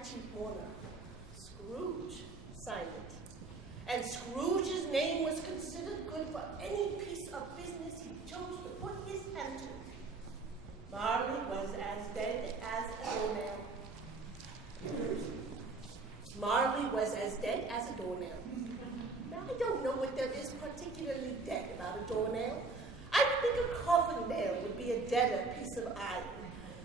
the chief mourner. Scrooge signed it. And Scrooge's name was considered good for any piece of business he chose to put his hand to. Marley was as dead as a doornail. Marley was as dead as a doornail. Now, I don't know what there is particularly dead about a doornail. I think a coffin nail would be a deader piece of iron.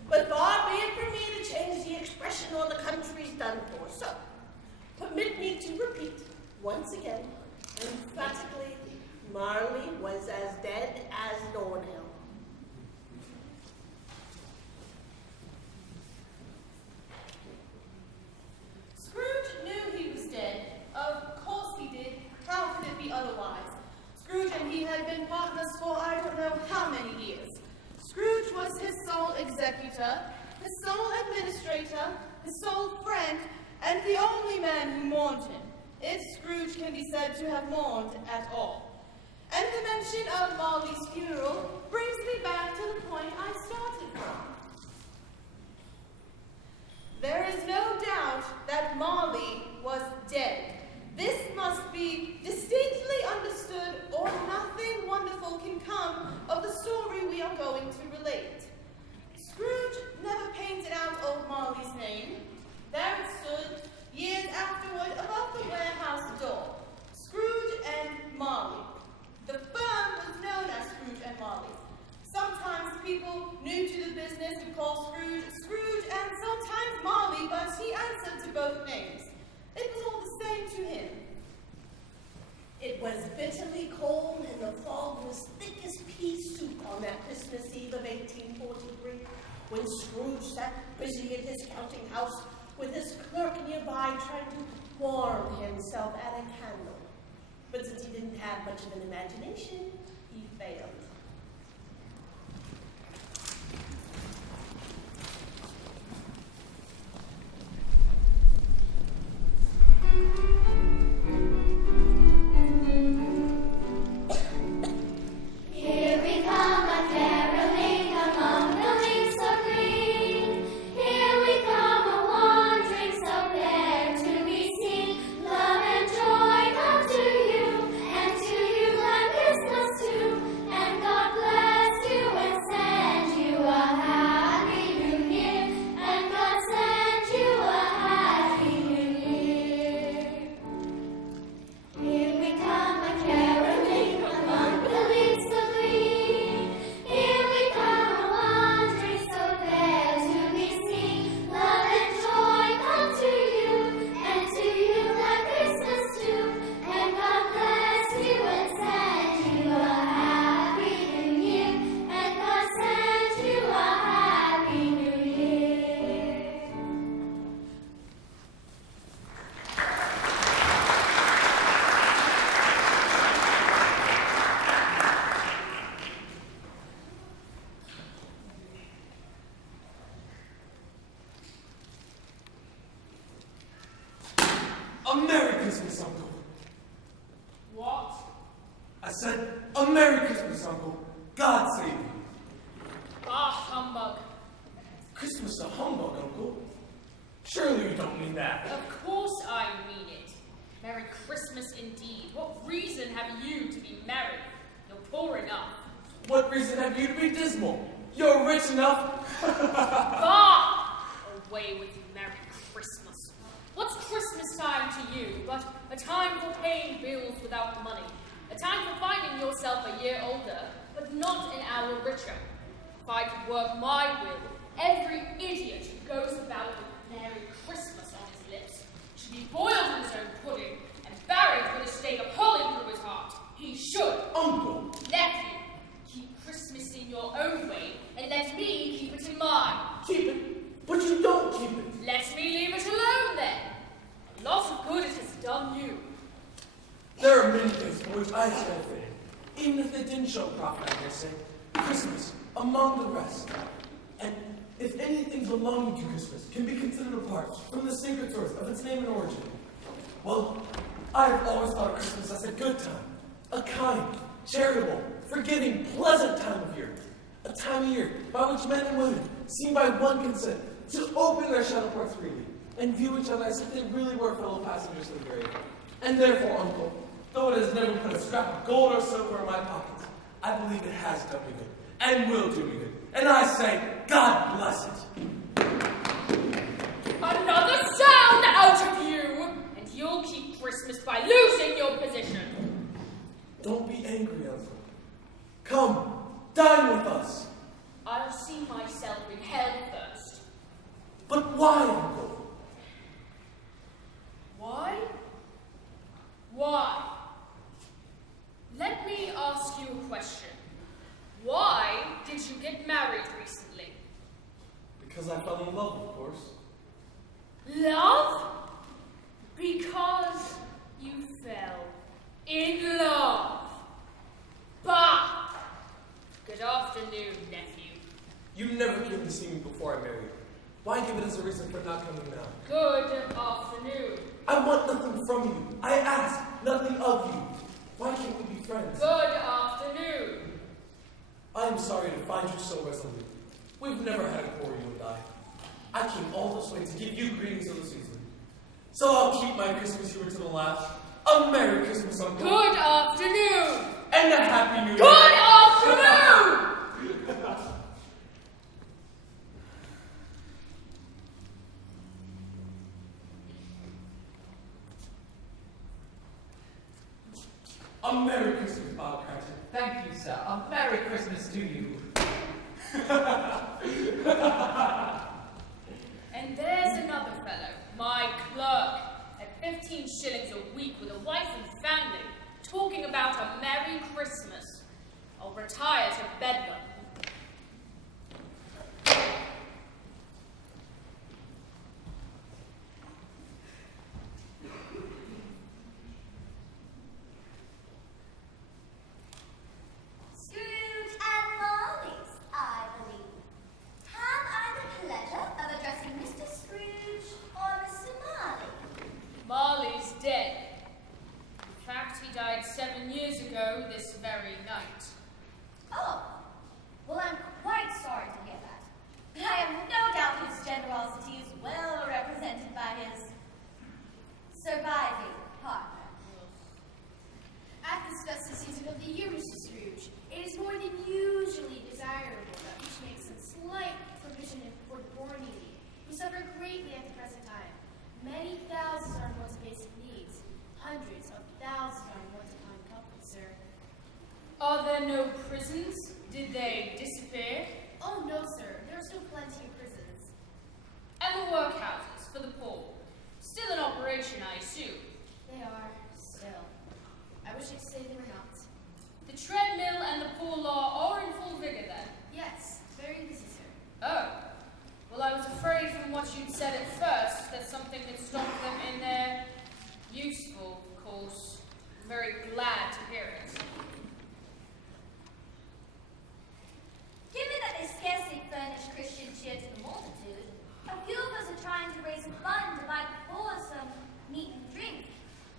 But far be it from me to change the expression or the country's done for. So, permit me to repeat once again, emphatically, Marley was as dead as a doornail. Scrooge knew he was dead. Of course he did. How could it be otherwise? Scrooge and he had been partners for I don't know how many years. Scrooge was his sole executor, his sole administrator, his sole friend, and the only man who mourned him, if Scrooge can be said to have mourned at all. And the mention of Marley's funeral brings me back to the point I started from. There is no doubt that Marley was dead. This must be distinctly understood, or nothing wonderful can come of the story we are going to relate. Scrooge never painted out old Marley's name. There it stood, years afterward, above the warehouse door. Scrooge and Marley. The firm was known as Scrooge and Marley. Sometimes people new to the business would call Scrooge Scrooge and sometimes Marley, but he answered to both names. It was all the same to him. It was bitterly cold and the fog was thick as pea soup on that Christmas Eve of 1843 when Scrooge sat busy in his counting house with his clerk nearby trying to warm himself at a candle. But since he didn't have much of an imagination, he failed. Here we come a-caroling among the leaves so green. Here we come a-wandering so fair to be seen. Love and joy come to you, and to you glad Christmas too. And God bless you and send you a happy new year. And God send you a happy new year. Here we come a-caroling among the leaves so green. Here we come a-wandering so fair to be seen. Love and joy come to you, and to you glad Christmas too. And God bless you and send you a happy new year. And God send you a happy new year. A Merry Christmas, Uncle. What? I said, a Merry Christmas, Uncle. God save you. Ah, humbug. Christmas a humbug, Uncle. Surely you don't mean that. Of course I mean it. Merry Christmas indeed. What reason have you to be merry? You're poor enough. What reason have you to be dismal? You're rich enough. Bah! Away with you, Merry Christmas. What's Christmas time to you but a time for paying bills without money? A time for finding yourself a year older, but not an hour richer. If I could work my will, every idiot who goes about with Merry Christmas on his lips should be boiled in his own pudding and buried with a stake of holly through his heart. He should. Uncle. Nephew, keep Christmas in your own way and let me keep it in mine. Keep it, but you don't keep it. Let me leave it alone then. A lot of good it has done you. There are many things for which I shall fail, even if they didn't show profit, I dare say. Christmas, among the rest. And if anything belonging to Christmas can be considered apart from the sacred source of its name and origin, well, I have always thought of Christmas as a good time, a kind, charitable, forgiving, pleasant time of year. A time of year by which men and women seem by one consent to open their shuttle ports freely, and view each other as if they really were fellow passengers in the grave. And therefore, Uncle, though it has never put a scrap of gold or silver in my pockets, I believe it has done me good, and will do me good. And I say, God bless it. Another sound out of you, and you'll keep Christmas by losing your position. Don't be angry, Uncle. Come, dine with us. I'll see myself in hell first. But why, Uncle? Why? Why? Let me ask you a question. Why did you get married recently? Because I fell in love, of course. Love? Because you fell in love. Bah! Good afternoon, nephew. You never came to see me before I married you. Why give it as a reason for not coming now? Good afternoon. I want nothing from you. I ask nothing of you. Why can't we be friends? Good afternoon. I am sorry to find you so resolute. We've never had a quarrel, you and I. I came all this way to give you greetings of the season. So I'll keep my Christmas humor to the last. A Merry Christmas, Uncle. Good afternoon. And a Happy New Year. Good afternoon. A Merry Christmas, Bob Cratchit. Thank you, sir. A Merry Christmas to you. And there's another fellow, my clerk, at 15 shillings a week with a wife and family, talking about a Merry Christmas. I'll retire to Bedlam. Scrooge and Marley's, I believe. Have I the pleasure of addressing Mr. Scrooge or Mr. Marley? Marley's dead. In fact, he died 7 years ago this very night. Oh, well, I'm quite sorry to hear that. But I have no doubt his generosity is well represented by his surviving partner. At this festive season of the year, Mr. Scrooge, it is more than usually desirable that we should make some slight provision for the poor and needy, who suffer greatly at the present time. Many thousands are in want of basic needs. Hundreds of thousands are in want of common comfort, sir. Are there no prisons? Did they disappear? Oh, no, sir. There are still plenty of prisons. And the workhouses for the poor? Still in operation, I assume. They are still. I wish I could say they were not. The treadmill and the poor law are in full vigor then? Yes, very busy, sir. Oh. Well, I was afraid from what you'd said at first that something had stopped them in their useful course. I'm very glad to hear it. Given that they scarcely furnish Christian cheer to the multitude, a few of us are trying to raise a fund to buy the poor some meat and drink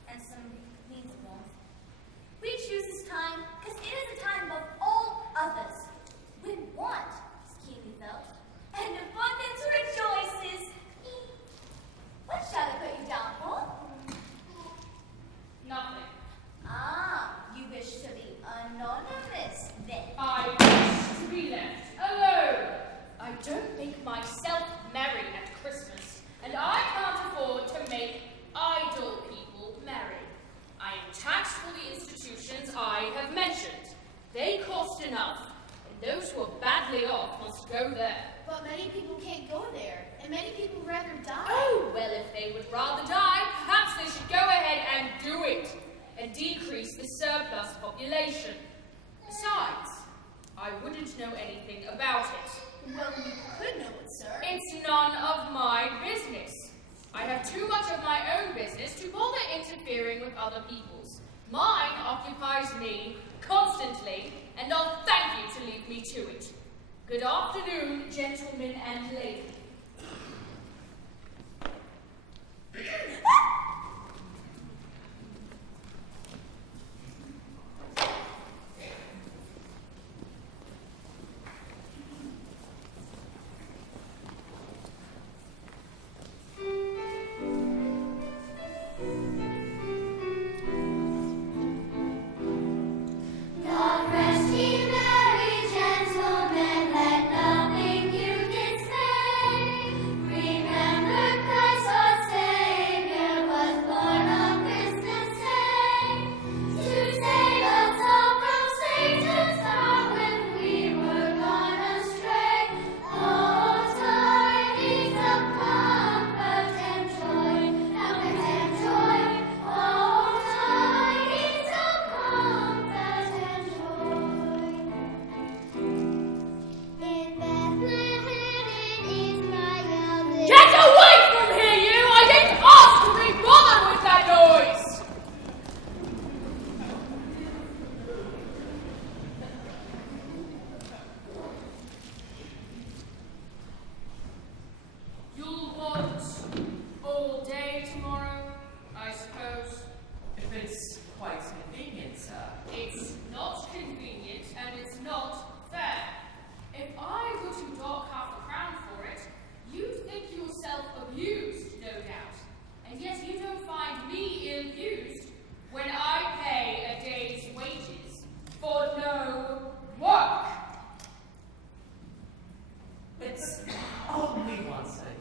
and some means of warmth. We choose this time because it is a time above all others when want is keenly felt and abundance rejoices. What shall I put you down for? Nothing. Ah, you wish to be anonymous then. I wish to be left alone. I don't make myself merry at Christmas, and I can't afford to make idle people merry. I am taxed for the institutions I have mentioned. They cost enough, and those who are badly off must go there. But many people can't go there, and many people would rather die. Oh, well, if they would rather die, perhaps they should go ahead and do it, and decrease the surplus population. Besides, I wouldn't know anything about it. Well, you could know it, sir. It's none of my business. I have too much of my own business to bother interfering with other people's. Mine occupies me constantly, and I'll thank you to leave me to it. Good afternoon, gentlemen and ladies.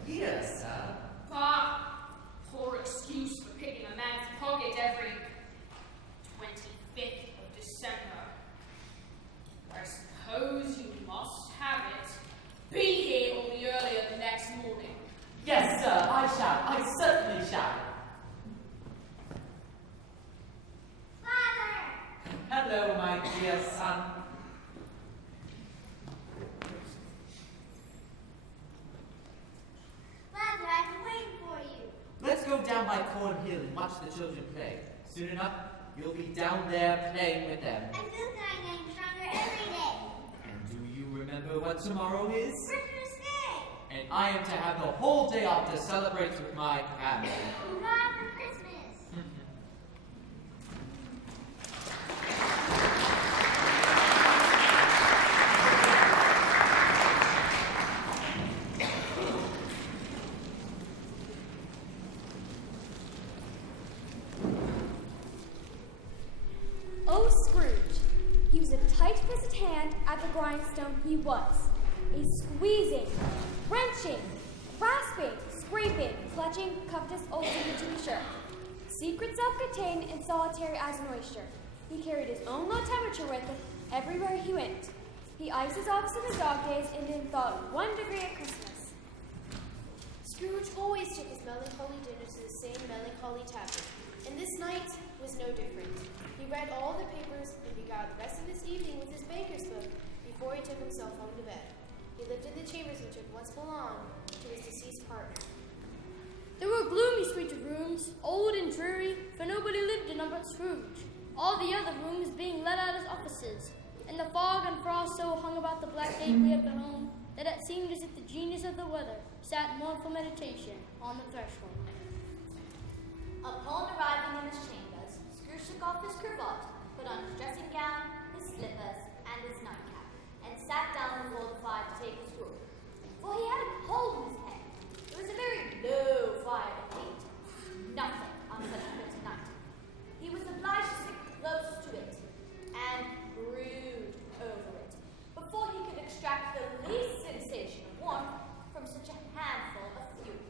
year, sir. Ah, poor excuse for picking a man's pocket every 25th of December. I suppose you must have it. Be here all the earlier the next morning. Yes, sir, I shall. I certainly shall. Father! Hello, my dear son. Father, I've been waiting for you. Let's go down by Cornhill and watch the children play. Soon enough, you'll be down there playing with them. I feel kind of getting stronger every day. And do you remember what tomorrow is? Christmas Day! And I am to have the whole day off to celebrate with my family. Hurrah for Christmas! Oh, Scrooge. He was a tight-fisted hand at the grindstone, he was. A squeezing, wrenching, grasping, scraping, clutching, covetous old Jimmy to be sure. Secret self-contained and solitary as an oyster. He carried his own low temperature with him everywhere he went. He iced his office in his dog days and didn't thaw 1 degree at Christmas. Scrooge always took his melancholy dinner to the same melancholy tavern, and this night was no different. He read all the papers and beguiled the rest of his evening with his banker's book before he took himself home to bed. He lived in the chambers which had once belonged to his deceased partner. There were gloomy suites of rooms, old and dreary, for nobody lived in them but Scrooge. All the other rooms being let out as offices, and the fog and frost so hung about the black gateway of the home that it seemed as if the genius of the weather sat in mournful meditation on the threshold. Upon arriving in his chambers, Scrooge took off his cravat, put on his dressing gown, his slippers, and his nightcap, and sat down before the fire to take his gruel. For he had a cold in his head. It was a very low fire indeed. Nothing on such a bitter night. He was obliged to sit close to it and brood over it before he could extract the least sensation of warmth from such a handful of fuel.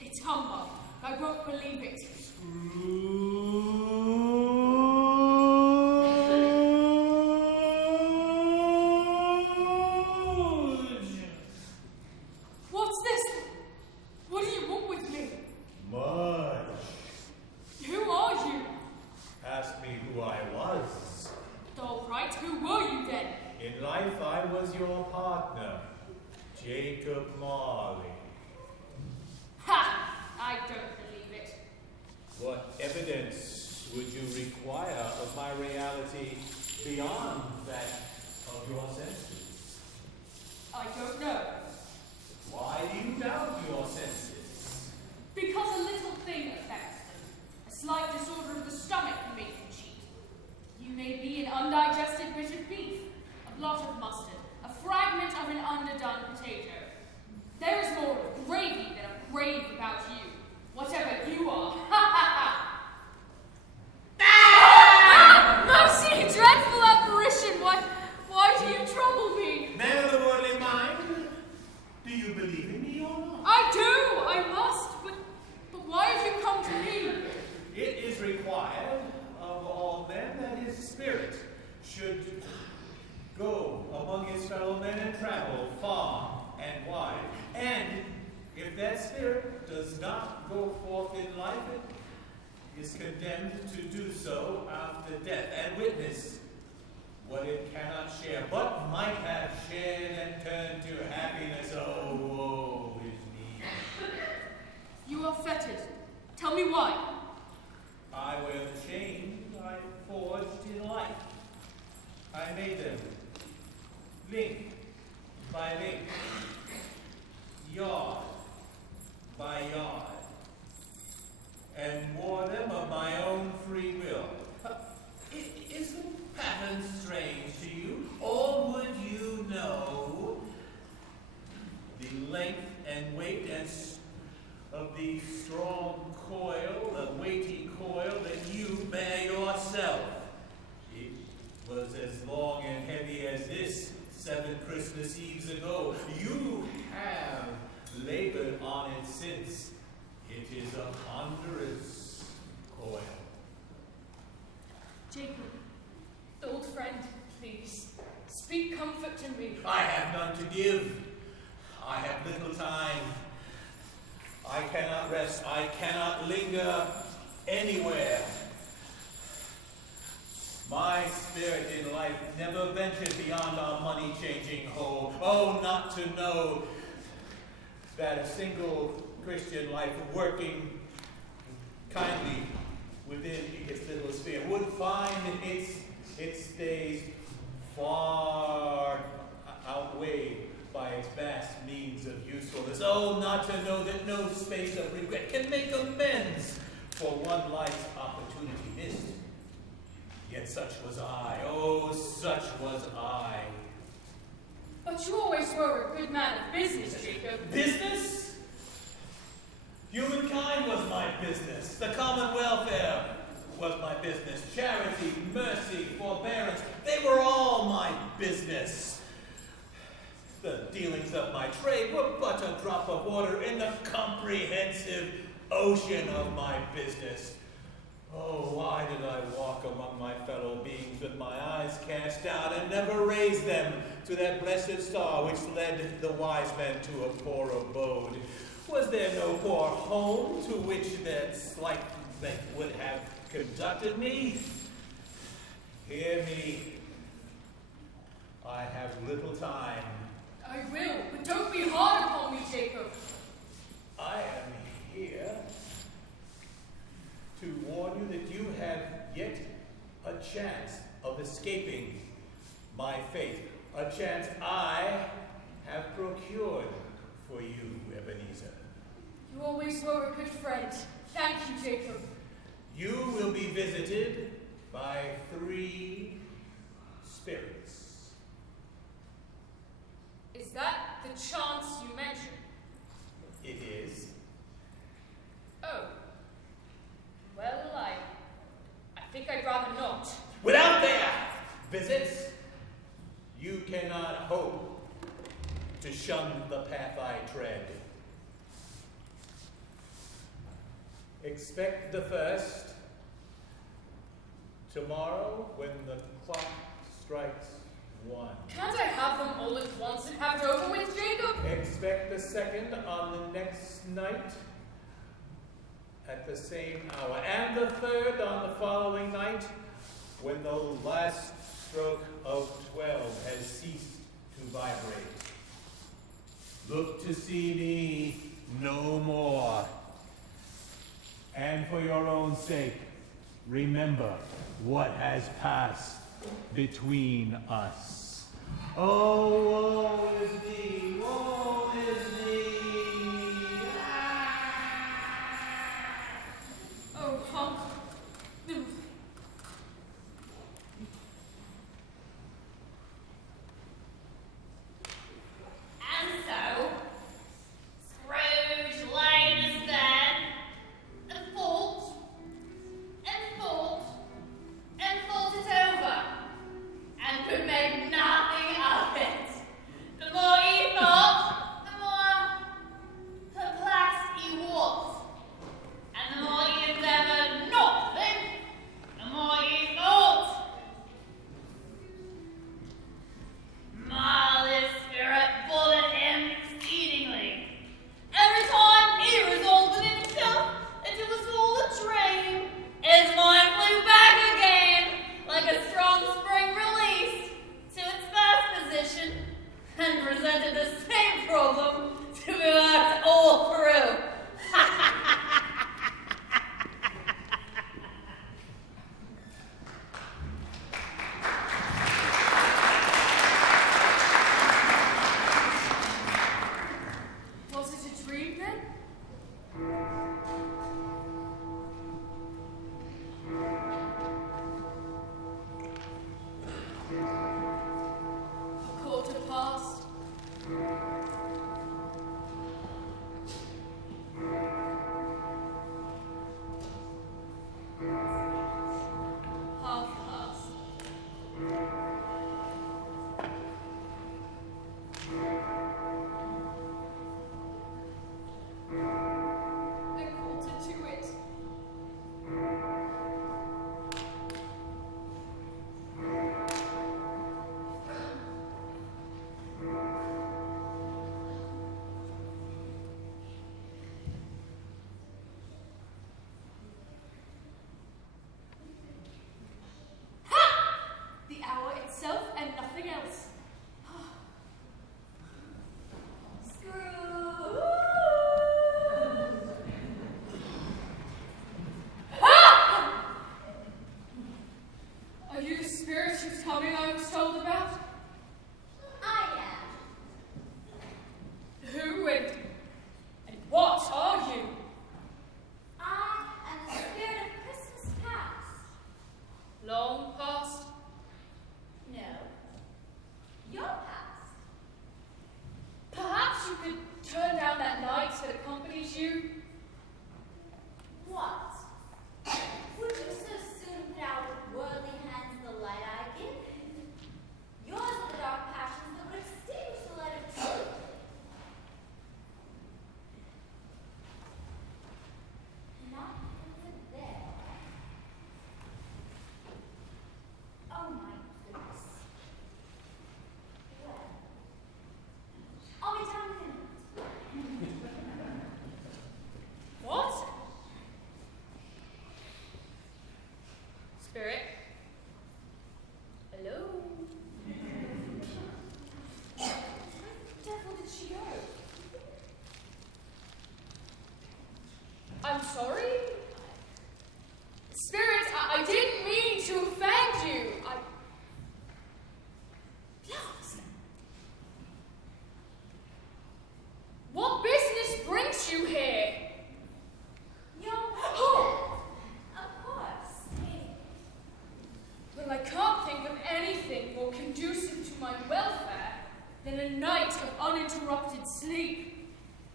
It's humbug. I won't believe it. What's this? What do you want with me? Much. Who are you? Ask me who I was. All right, who were you then? In life, I was your partner, Jacob Marley. Ha! I don't believe it. What evidence would you require of my reality beyond that of your senses? I don't know. Why do you doubt your senses? Because a little thing affects them. A slight disorder of the stomach can make them cheat. You may be an undigested bit of beef, a blot of mustard, a fragment of an underdone potato. There is more of gravy than of grave about you, whatever you are. Mercy, dreadful apparition! Why do you trouble me? Man of the worldly mind, do you believe in me or not? I do, I must, but why have you come to me? It is required of all men that his spirit should go among his fellow men and travel far and wide. And if that spirit does not go forth in life, is condemned to do so after death, and witness what it cannot share, but might have shared and turned to happiness. Oh, woe is me. You are fettered. Tell me why. I wear the chains I forged in life. I made them link by link, yard by yard, and wore them of my own free will. Isn't pattern strange to you, or would you know the length and weight of the strong coil, the weighty coil that you bear yourself? It was as long and heavy as this 7 Christmas Eves ago. You have labored on it since. It is a ponderous coil. Jacob, old friend, please, speak comfort to me. I have none to give. I have little time. I cannot rest. I cannot linger anywhere. My spirit in life never ventured beyond our money-changing hole. Oh, not to know that a single Christian life working kindly within its little sphere would find its days far outweighed by its vast means of usefulness. Oh, not to know that no space of regret can make amends for one life's opportunity missed. Yet such was I, oh, such was I. But you always were a good man of business, Jacob. Business? Humankind was my business. The common welfare was my business. Charity, mercy, forbearance, they were all my business. The dealings of my trade were but a drop of water in the comprehensive ocean of my business. Oh, why did I walk among my fellow beings with my eyes cast down and never raise them to that blessed star which led the wise men to a poor abode? Was there no poor home to which that slight link would have conducted me? Hear me. I have little time. I will, but don't be hard upon me, Jacob. I am here to warn you that you have yet a chance of escaping my fate, a chance I have procured for you, Ebenezer. You always were a good friend. Thank you, Jacob. You will be visited by 3 spirits. Is that the chance you mentioned? It is. Oh. Well, I think I'd rather not. Without their visits, you cannot hope to shun the path I tread. Expect the first tomorrow when the clock strikes 1. Can't I have them all at once and have it over with, Jacob? Expect the second on the next night at the same hour, and the third on the following night when the last stroke of 12 has ceased to vibrate. Look to see me no more. And for your own sake, remember what has passed between us. Oh, woe is me, woe is me. Oh, Honk. And so, Scrooge laid his bed, and thought it over, and could make nothing of it. The more he thought, Spirit. Hello? Where the devil did she go? I'm sorry? Spirit, I didn't mean to offend you. Yes. What business brings you here? Your welfare, of course. Well, I can't think of anything more conducive to my welfare than a night of uninterrupted sleep.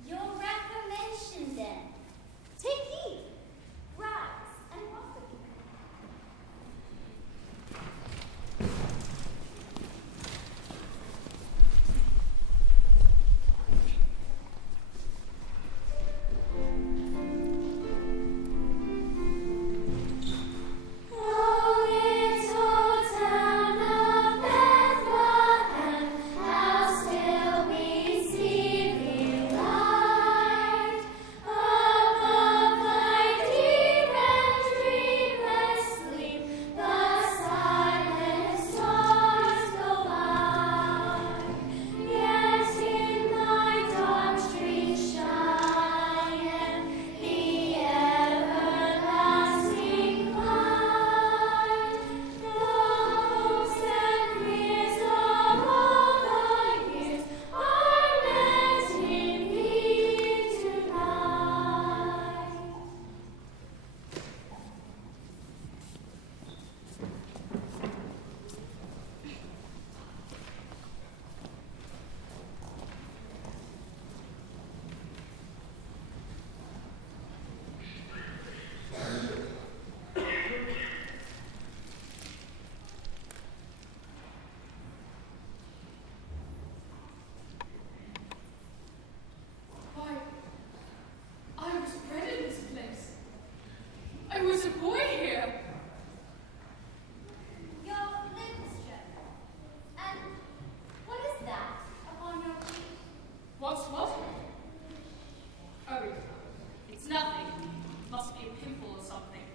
Your reformation, then. Take heed. Rise and walk with me. Oh, little town of Bethlehem, how still we see thee light above thy deep and dreamless sleep. The silent stars go by, yet in thy dark streets shine the everlasting light. The hopes and fears of all the years are met in thee tonight. Why, I was bred in this place. I was a boy here. Your limbs, Trevor. And what is that upon your cheek? What? Oh, it's nothing. Must be a pimple or something.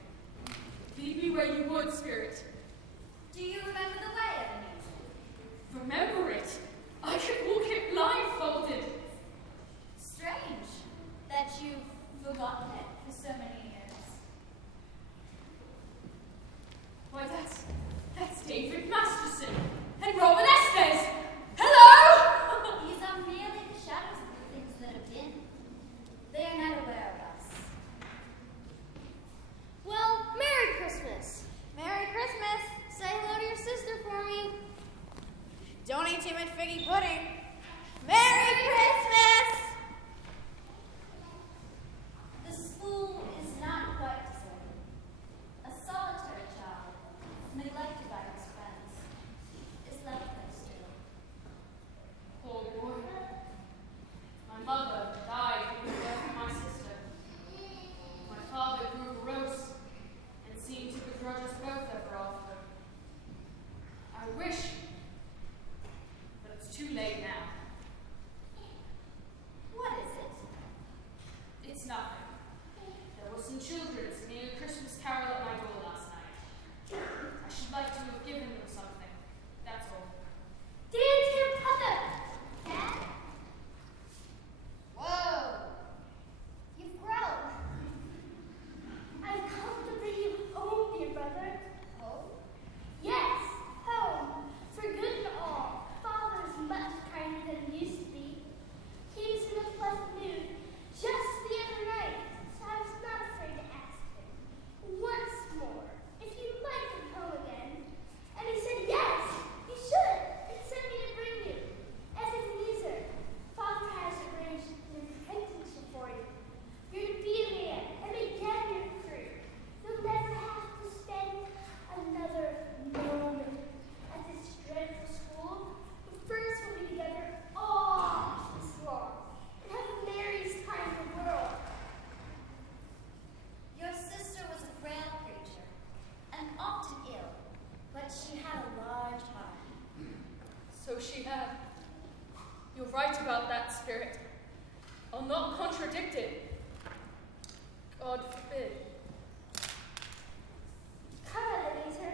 Lead me where you would, Spirit. Do you remember the way, Ebenezer? Remember it. I can walk it blindfolded. Strange that you've forgotten it for so many years. Why, that's David Masterson and Robin Estes. Hello! These are merely the shadows of the things that have been. They are not aware of us. Well, Merry Christmas. Merry Christmas. Say hello to your sister for me. Don't eat too much figgy pudding. Merry Christmas! The school is not quite deserted. A solitary child, neglected by his friends, is left there still. Poor boy. My mother died giving birth to my sister. My father grew morose and seemed to begrudge us both ever after. I wish, but it's too late now. What is it? It's nothing. There were some children singing a Christmas carol at my door last night. I should like to have given them something. That's all. Dance your brother. Dad? Whoa. You've grown. I've come to bring you home, dear brother. Home? Yes, home. For good and all. Father is much kinder than he used to be. He was in a pleasant mood just the other night, so I was not afraid to ask him once more if you might come home again. And he said, yes, you should, and sent me to bring you. Ebenezer, Father has arranged an apprenticeship for you. You're to be a man and begin your career. You'll never have to spend another moment at this dreadful school. But first we'll be together all this long and have the merriest time in the world. Your sister was a frail creature, and often ill, but she had a large heart. So she had. You're right about that, Spirit. I'll not contradict it. God forbid. Come, Ebenezer.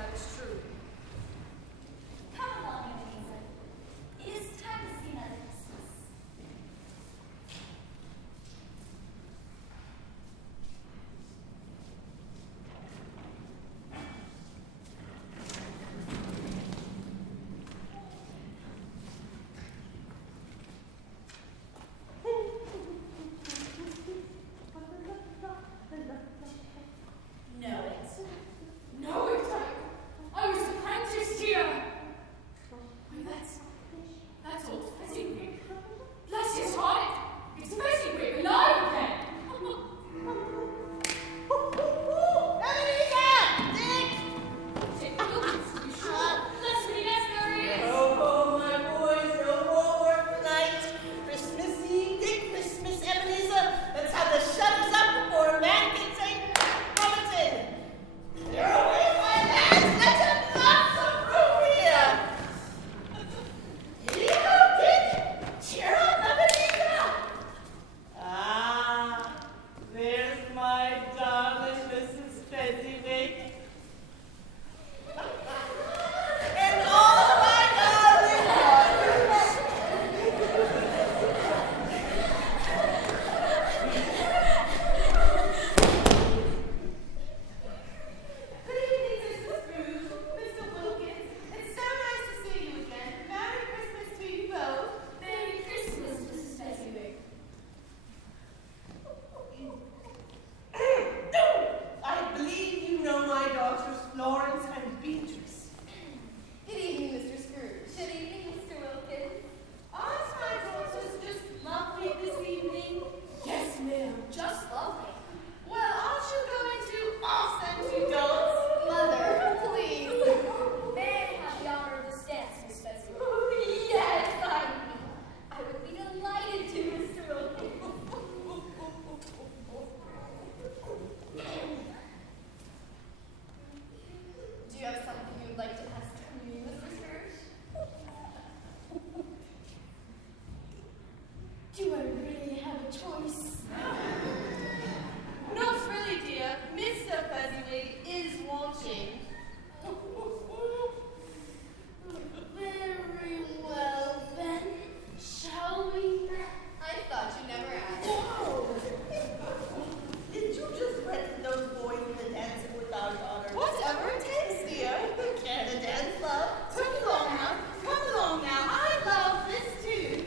that is true. Come along, Ebenezer. It is time to see another Christmas. Know it. No, I was apprenticed here. Why, that's old Fezziwig. Bless his heart, it's Fezziwig alive again. Dick Wilkins, you sure? Bless me, yes, there is. Oh, my boys, no more work tonight. Christmas Eve, Dick, Christmas, Ebenezer. Let's have the shutters up before a man gets in. Robinson. Clear away, my lads. Let's have lots of room here. Here, Dick. Cheer up, Ebenezer. Ah, there's my darling Mrs. Fezziwig. And all my darling daughters. Good evening, Mrs. Scrooge, Mr. Wilkins. It's so nice to see you again. Merry Christmas to you both. Merry Christmas, Mrs. Fezziwig. I believe you know my daughters, Florence and Beatrice. Good evening, Mr. Scrooge. Good evening, Mr. Wilkins. Aren't my daughters just lovely this evening? Yes, ma'am. Just lovely. Well, aren't you going to ask them to dance? Mother, please. May I have the honor of this dance, Miss Fezziwig? Yes, I would be delighted to, Mr. Wilkins. Do you have something you would like to ask me, Mr. Scrooge? Do I really have a choice? Not really, dear. Mr. Fezziwig is watching. Very well, then. Shall we? I thought you never asked. Whoa! Did you just threaten those boys into dancing with our daughters? Whatever it takes, dear. Care to dance, love? Come along now. Come along now. I love this too.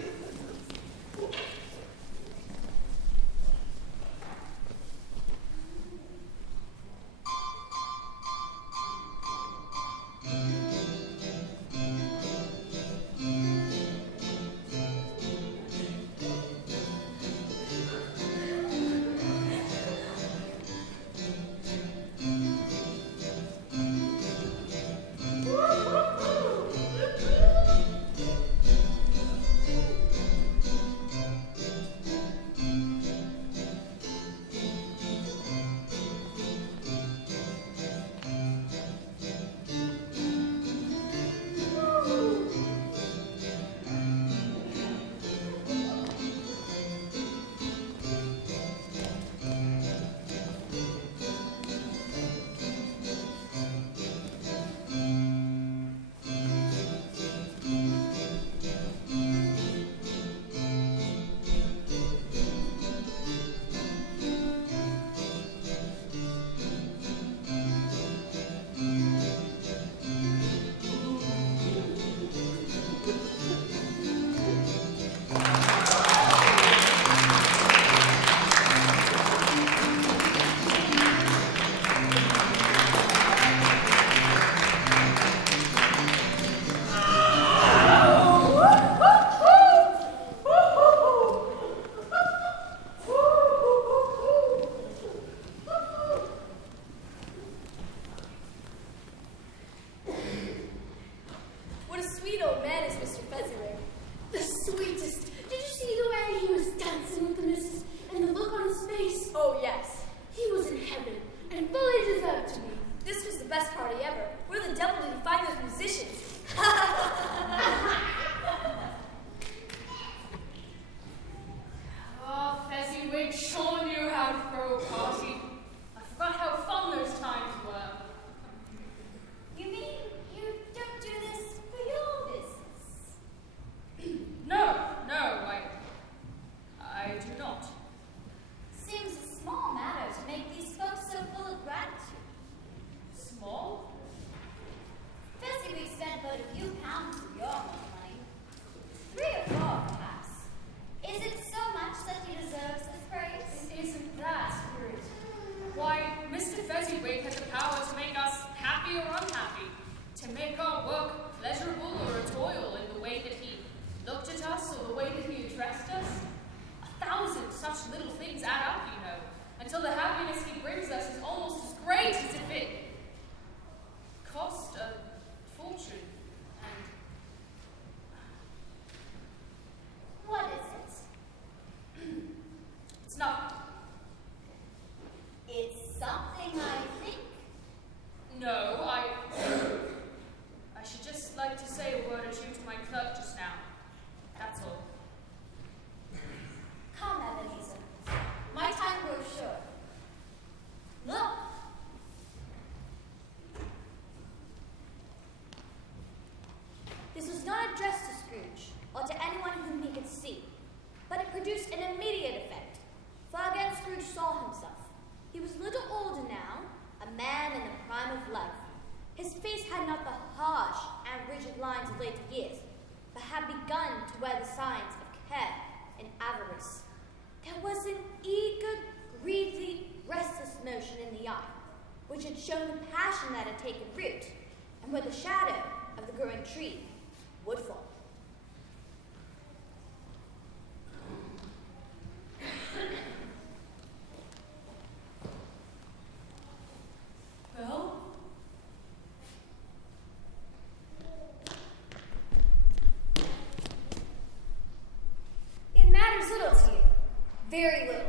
throw a party. I forgot how fun those times were. You To make our work pleasurable or a toil in the way that he looked at us or the way that he addressed us? 1,000 such little things add up, you know, until the happiness he brings us is almost as great as if it cost a fortune. And What is it? it's not. It's something, I think. No, I should just like to say a word or two to my clerk just now. That's all. Come, Ebenezer. My time grows short. Look. This was not addressed to Scrooge, or to anyone whom he could see, but it produced an immediate effect. For again Scrooge saw himself. He was a little older now, a man in the prime of life. His face had not the harsh and rigid lines of later years, but had begun to wear the signs of care and avarice. There was an eager, greedy, restless motion in the eye, which had shown the passion that had taken root, and where the shadow of the growing tree would fall. Well? It matters little to you. Very little.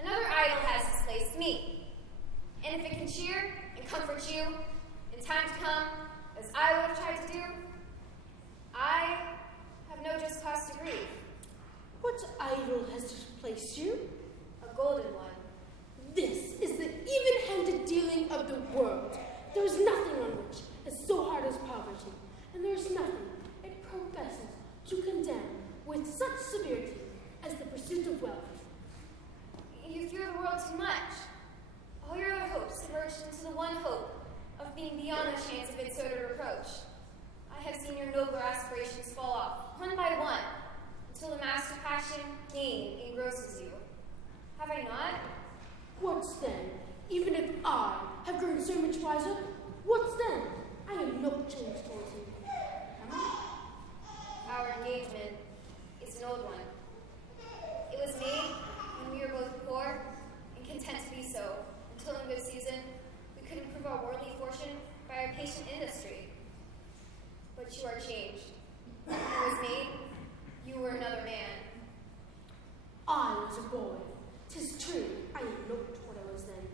Another idol has displaced me. And if it can cheer and comfort you in time to come, as I would have tried to do, I have no just cause to grieve. What idol has displaced you? A golden one. This is the even-handed dealing of the world. There is nothing on which is so hard as poverty, and there is nothing it professes to condemn with such severity as the pursuit of wealth. You fear the world too much. All your other hopes have merged into the one hope of being beyond the chance of its sordid reproach. I have seen your nobler aspirations fall off, one by one, until the master passion, gain, engrosses you. Have I not? What's then? Even if I have grown so much wiser, what's then? I am not changed towards you. Am I? Our engagement is an old one. It was made when we were both poor and content to be so, until in good season we could improve our worldly fortune by our patient industry. But you are changed. When it was made, you were another man. I was a boy. 'Tis true, I am not what I was then.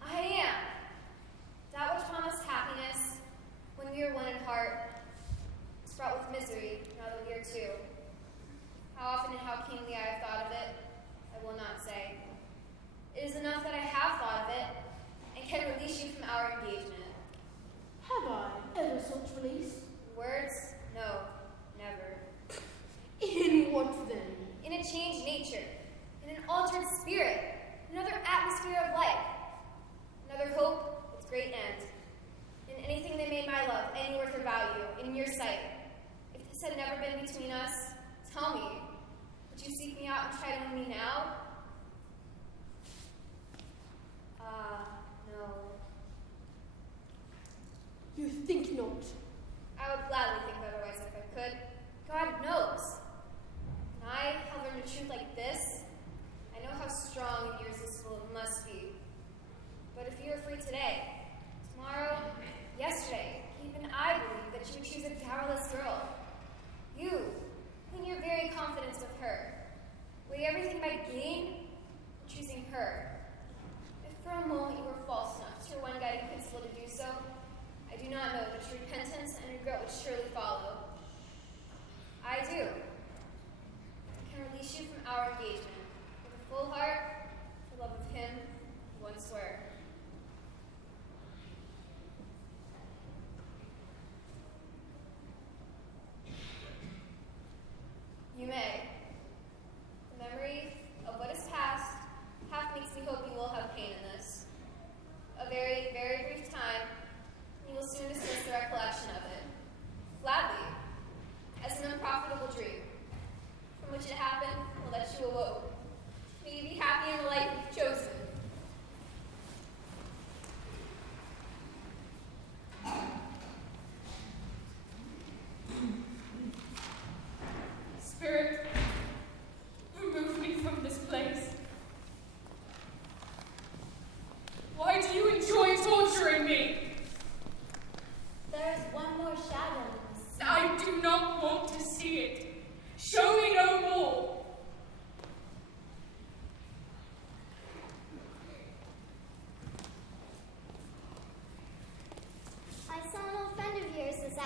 I am. That which promised happiness when we were one in heart is fraught with misery now that we are two. How often and how keenly I have thought of it, I will not say. It is enough that I have thought of it and can release you from our engagement. Have I ever sought release? Words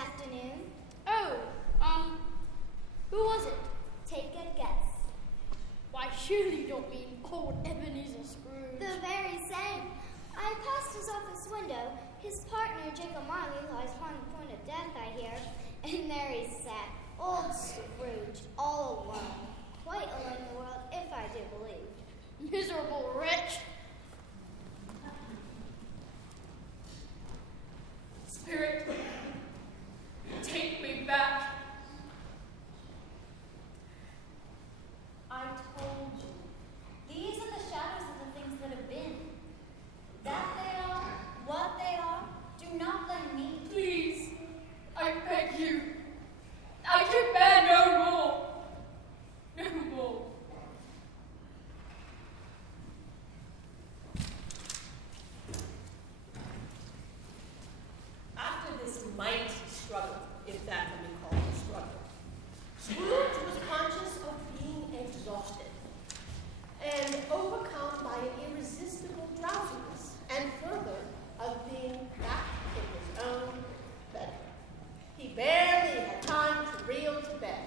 afternoon. Oh, who was it? Take a guess. Why, surely you don't mean old Ebenezer Scrooge. The very same. I passed his office window. His partner, Jacob Marley, lies upon the point of death, I hear. And there he sat, old Scrooge, all alone. Quite alone in the world, if I do believe. Miserable wretch. Spirit, take me back. I told you. These are the shadows of the things that have been. That they are, what they are, do not blame me. Please, I beg you. I can bear no more. No more. After this mighty struggle, if that can be called a struggle, Scrooge was conscious of being exhausted and overcome by an irresistible drowsiness, and further, of being back in his own bed. He barely had time to reel to bed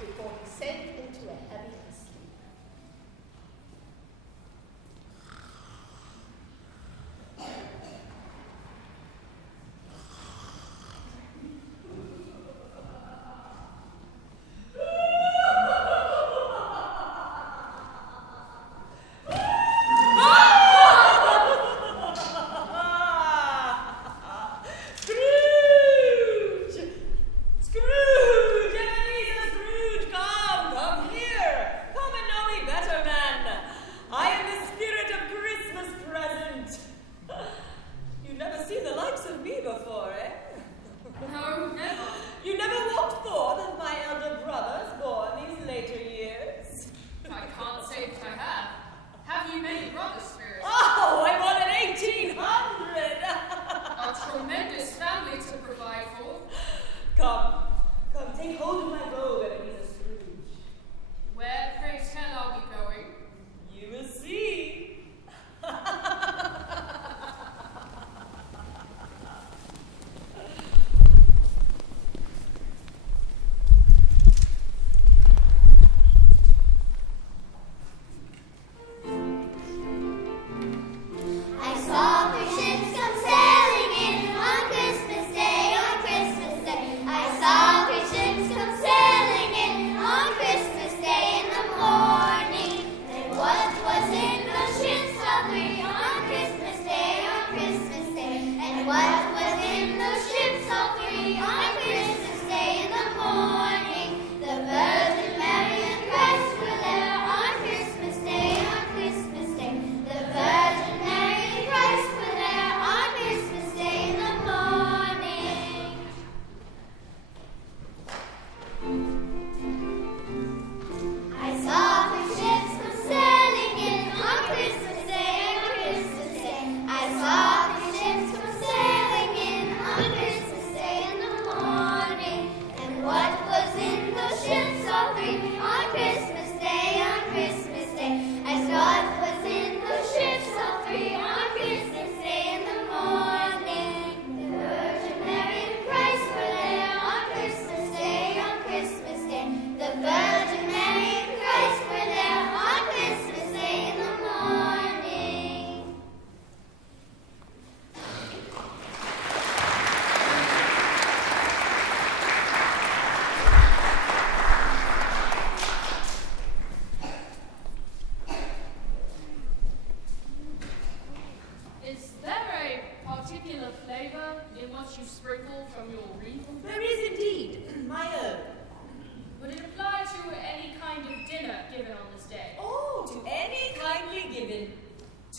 before he sank into a heavy sleep. Scrooge! Ebenezer Scrooge, come here! Come and know me better, man. I am the spirit of Christmas present. You've never seen the likes of me before, eh? No, never. You never walked forth as my elder brothers born these later years. I can't say that I have. Have you many brothers, Spirit? Oh, I want an 1800! A tremendous family to provide for. Come, take hold of my robe, Ebenezer Scrooge. Where, pray tell, are we going? You will see. I saw three ships come sailing in on Christmas Day, on Christmas Day. I saw three ships come sailing in on Christmas Day in the morning. And what was in those ships all three on Christmas Day, on Christmas Day? And what was in those ships all three on Christmas Day in the morning? The Virgin Mary and Christ were there on Christmas Day, on Christmas Day. The Virgin Mary and Christ were there on Christmas Day in the morning. I saw three ships come sailing in on Christmas Day, on Christmas Day. I saw three ships come sailing in on Christmas Day in the morning. And what was in those ships all three on Christmas Day, on Christmas Day? As what was in those ships all three on Christmas Day in the morning. The Virgin Mary and Christ were there on Christmas Day, on Christmas Day. The Virgin Mary and Christ were there on Christmas Day in the morning. Is there a particular flavor in what you sprinkle from your wreath? There is indeed, my own. Would it apply to any kind of dinner given on this day? Oh, to any kindly given,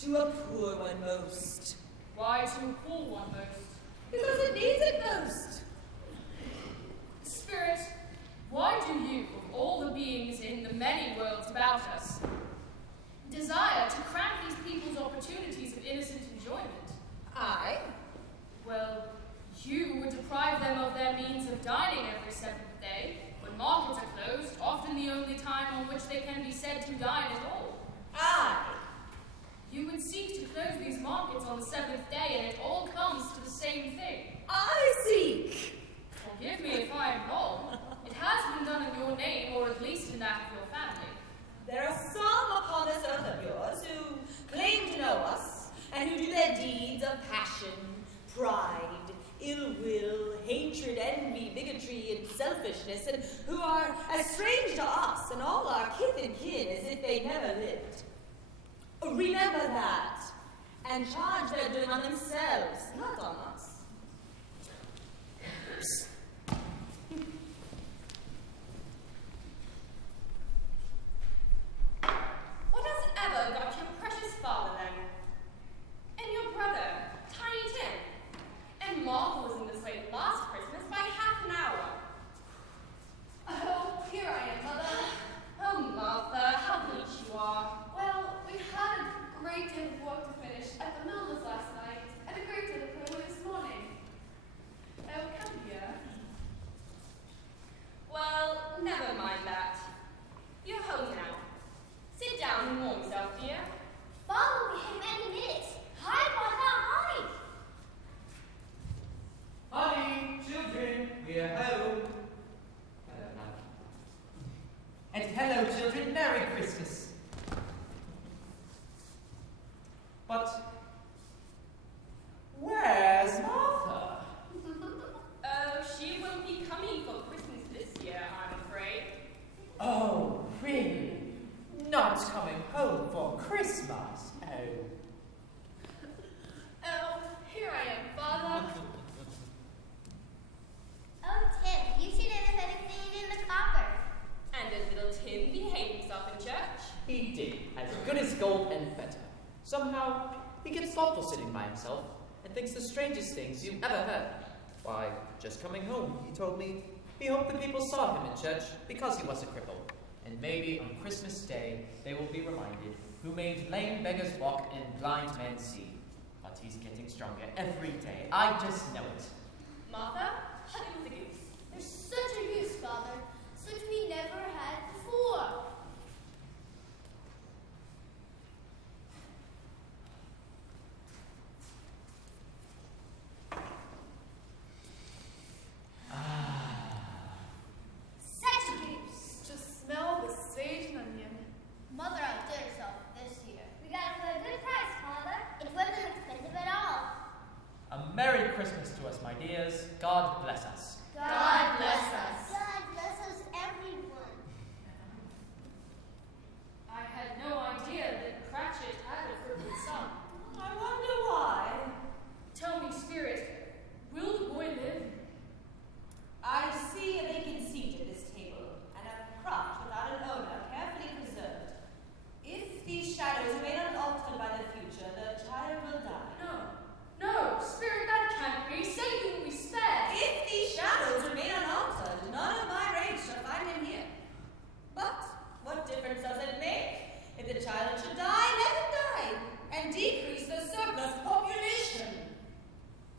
to a poor one most. Why to a poor one most? Because it needs it most. Spirit, why do you, of all the beings in the many worlds about us, desire to cramp these people's opportunities of innocent enjoyment? I? Well, you would deprive them of their means of dining every seventh day, when markets are closed, often the only time on which they can be said to dine at all. I? You would seek to close these markets on the seventh day, and it all comes to the same thing. I seek. Forgive bigotry and selfishness, and who are as strange to us and all our kith and kin as if they never lived. Remember that, and charge their doing on themselves, not on us. What has ever got your precious father then? And your brother, Tiny Tim? And Martha was in this way last Christmas by half an hour. Oh, here I am, Mother. Oh, Martha, how neat you are. Well, we had a great deal of work to finish at the Milners last night, and a great deal of cleaning this morning. Oh, come here. Well, never mind that. You're home now. Sit down and warm yourself, dear. Father will be home any minute. Hide, Martha, hide! Honey, children, we are home. Hello, now. And hello, children, Merry Christmas. But where's Martha? Oh, she won't be coming for Christmas this year, I'm afraid. Oh, really? Not coming home for Christmas? Oh. Oh, here I am, Father. Oh, Tim, you should have anything in the copper. And did little Tim behave himself in church? He did, as good as gold and better. Somehow, he gets thoughtful sitting by himself and thinks the strangest things you've ever heard. Why, just coming home, he told me he hoped the people saw him in church because he was a cripple. And maybe on Christmas Day, they will be reminded who made lame beggars walk and blind men see. But he's getting stronger every day. I just know it. Martha, honey with the goose. There's such a use, Father, such we never had before. Such a goose. Just smell the sage and onion. Mother outdid herself this year. We got it for a good price, Father. It wasn't expensive at all. A Merry Christmas to us, my dears. God bless us. God bless us. God bless us, everyone. I had no idea that Cratchit had a crippled son. I wonder why. Tell me, Spirit, will the boy live? I see a vacant seat at this table, and a craft without an owner carefully preserved. If these shadows remain unaltered by the future, the child will die. No, Spirit, that can't be. Say you will be spared. If these shadows remain unaltered, none of my race shall find him here. But what difference does it make? If the child should die, let it die, and decrease the surplus population.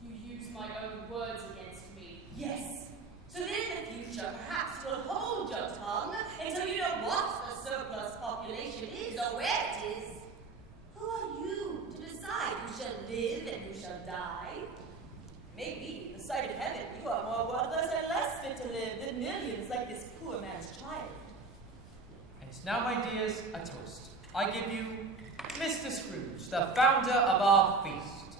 You use my own words against me. Yes. So that in the future, perhaps you'll hold your tongue until you know what the surplus population is or where it is. Who are you to decide who shall live and who shall die? Maybe, in the sight of heaven, you are more worthless and less fit to live than millions like this poor man's child. And now, my dears, a toast. I give you Mr. Scrooge, the founder of our feast.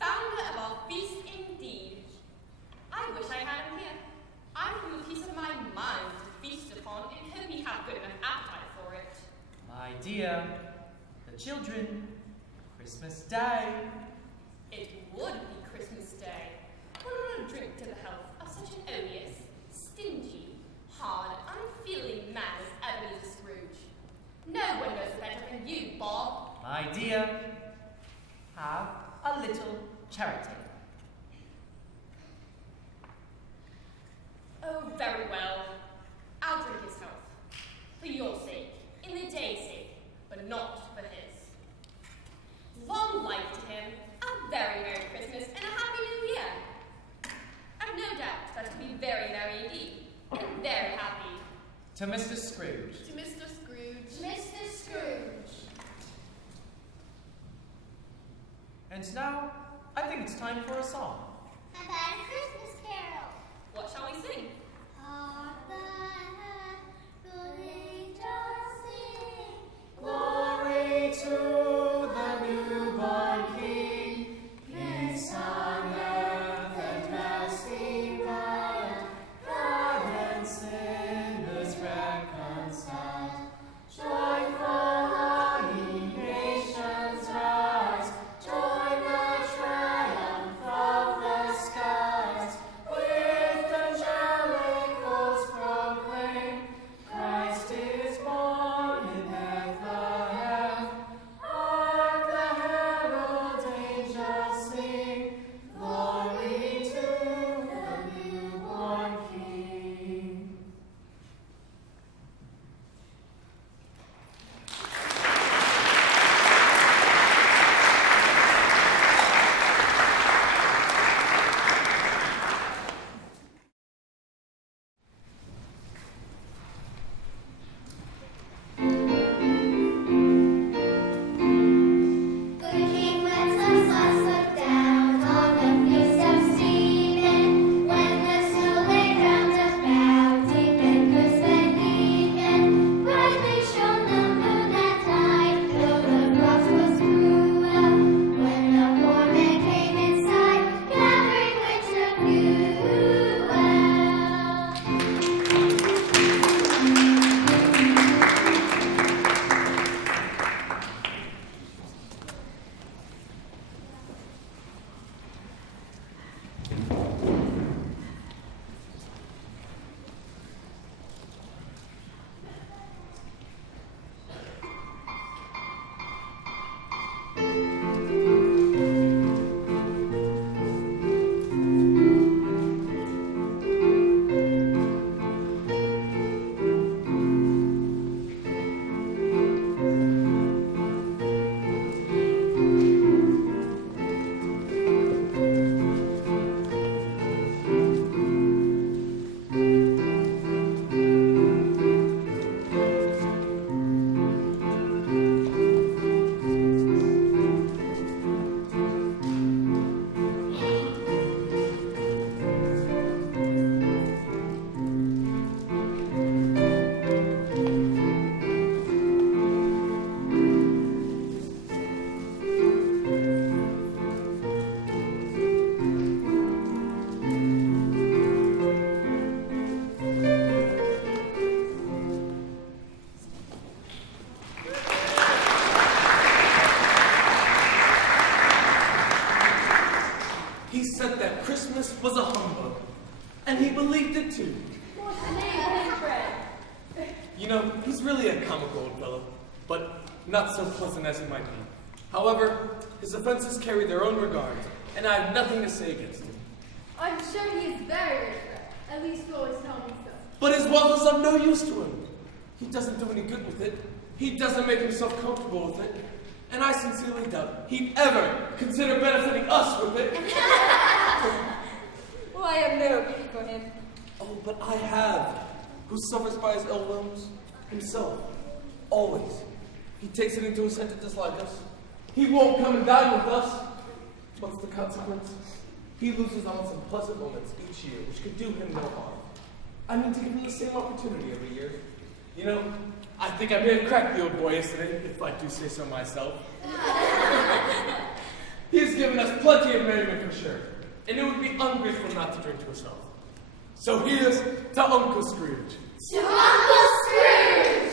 Founder of our feast indeed. I wish I had him here. I'd give him a piece of my mind to feast upon if he had good enough appetite for it. My dear, the children, Christmas Day. It would be Christmas Day. What would a drink to the health of such an odious, stingy, hard, unfeeling man as Ebenezer Scrooge? No one knows it better than you, Bob. My dear, have a little charity. Oh, very well. I'll drink his health. For your sake, in the day's sake, but not for his. Long life to him, a very Merry Christmas, and a Happy New Year. I've no doubt that it'll be very merry indeed, and very happy. To Mr. Scrooge. To Mr. Scrooge. Mr. Scrooge. And now, I think it's time for a song. How about a Christmas carol? What shall we sing? Hark the good angels sing. Glory to the newborn King. Peace on earth and mercy by was a humbug. And he believed it too. You know, he's really a comical old fellow, but not so pleasant as he might be. However, his offenses carry their own regards, and I have nothing to say against him. I'm sure he is very rich. At least you always tell me so. But his wealth is of no use to him. He doesn't do any good with it. He doesn't make himself comfortable with it. And I sincerely doubt he'd ever consider benefiting us with it. Well, I have no pity for him. Oh, but I have. Who suffers by his ill whims? Himself. Always. He takes it into his head to dislike us. He won't come and dine with us. What's the consequence? He loses out on some pleasant moments each year, which could do him no harm. I mean to give him the same opportunity every year. You know, I think I may have cracked the old boy yesterday, if I do say so myself. He's given us plenty of merriment for sure, and it would be ungrateful not to drink to his health. So here's to Uncle Scrooge. To Uncle Scrooge!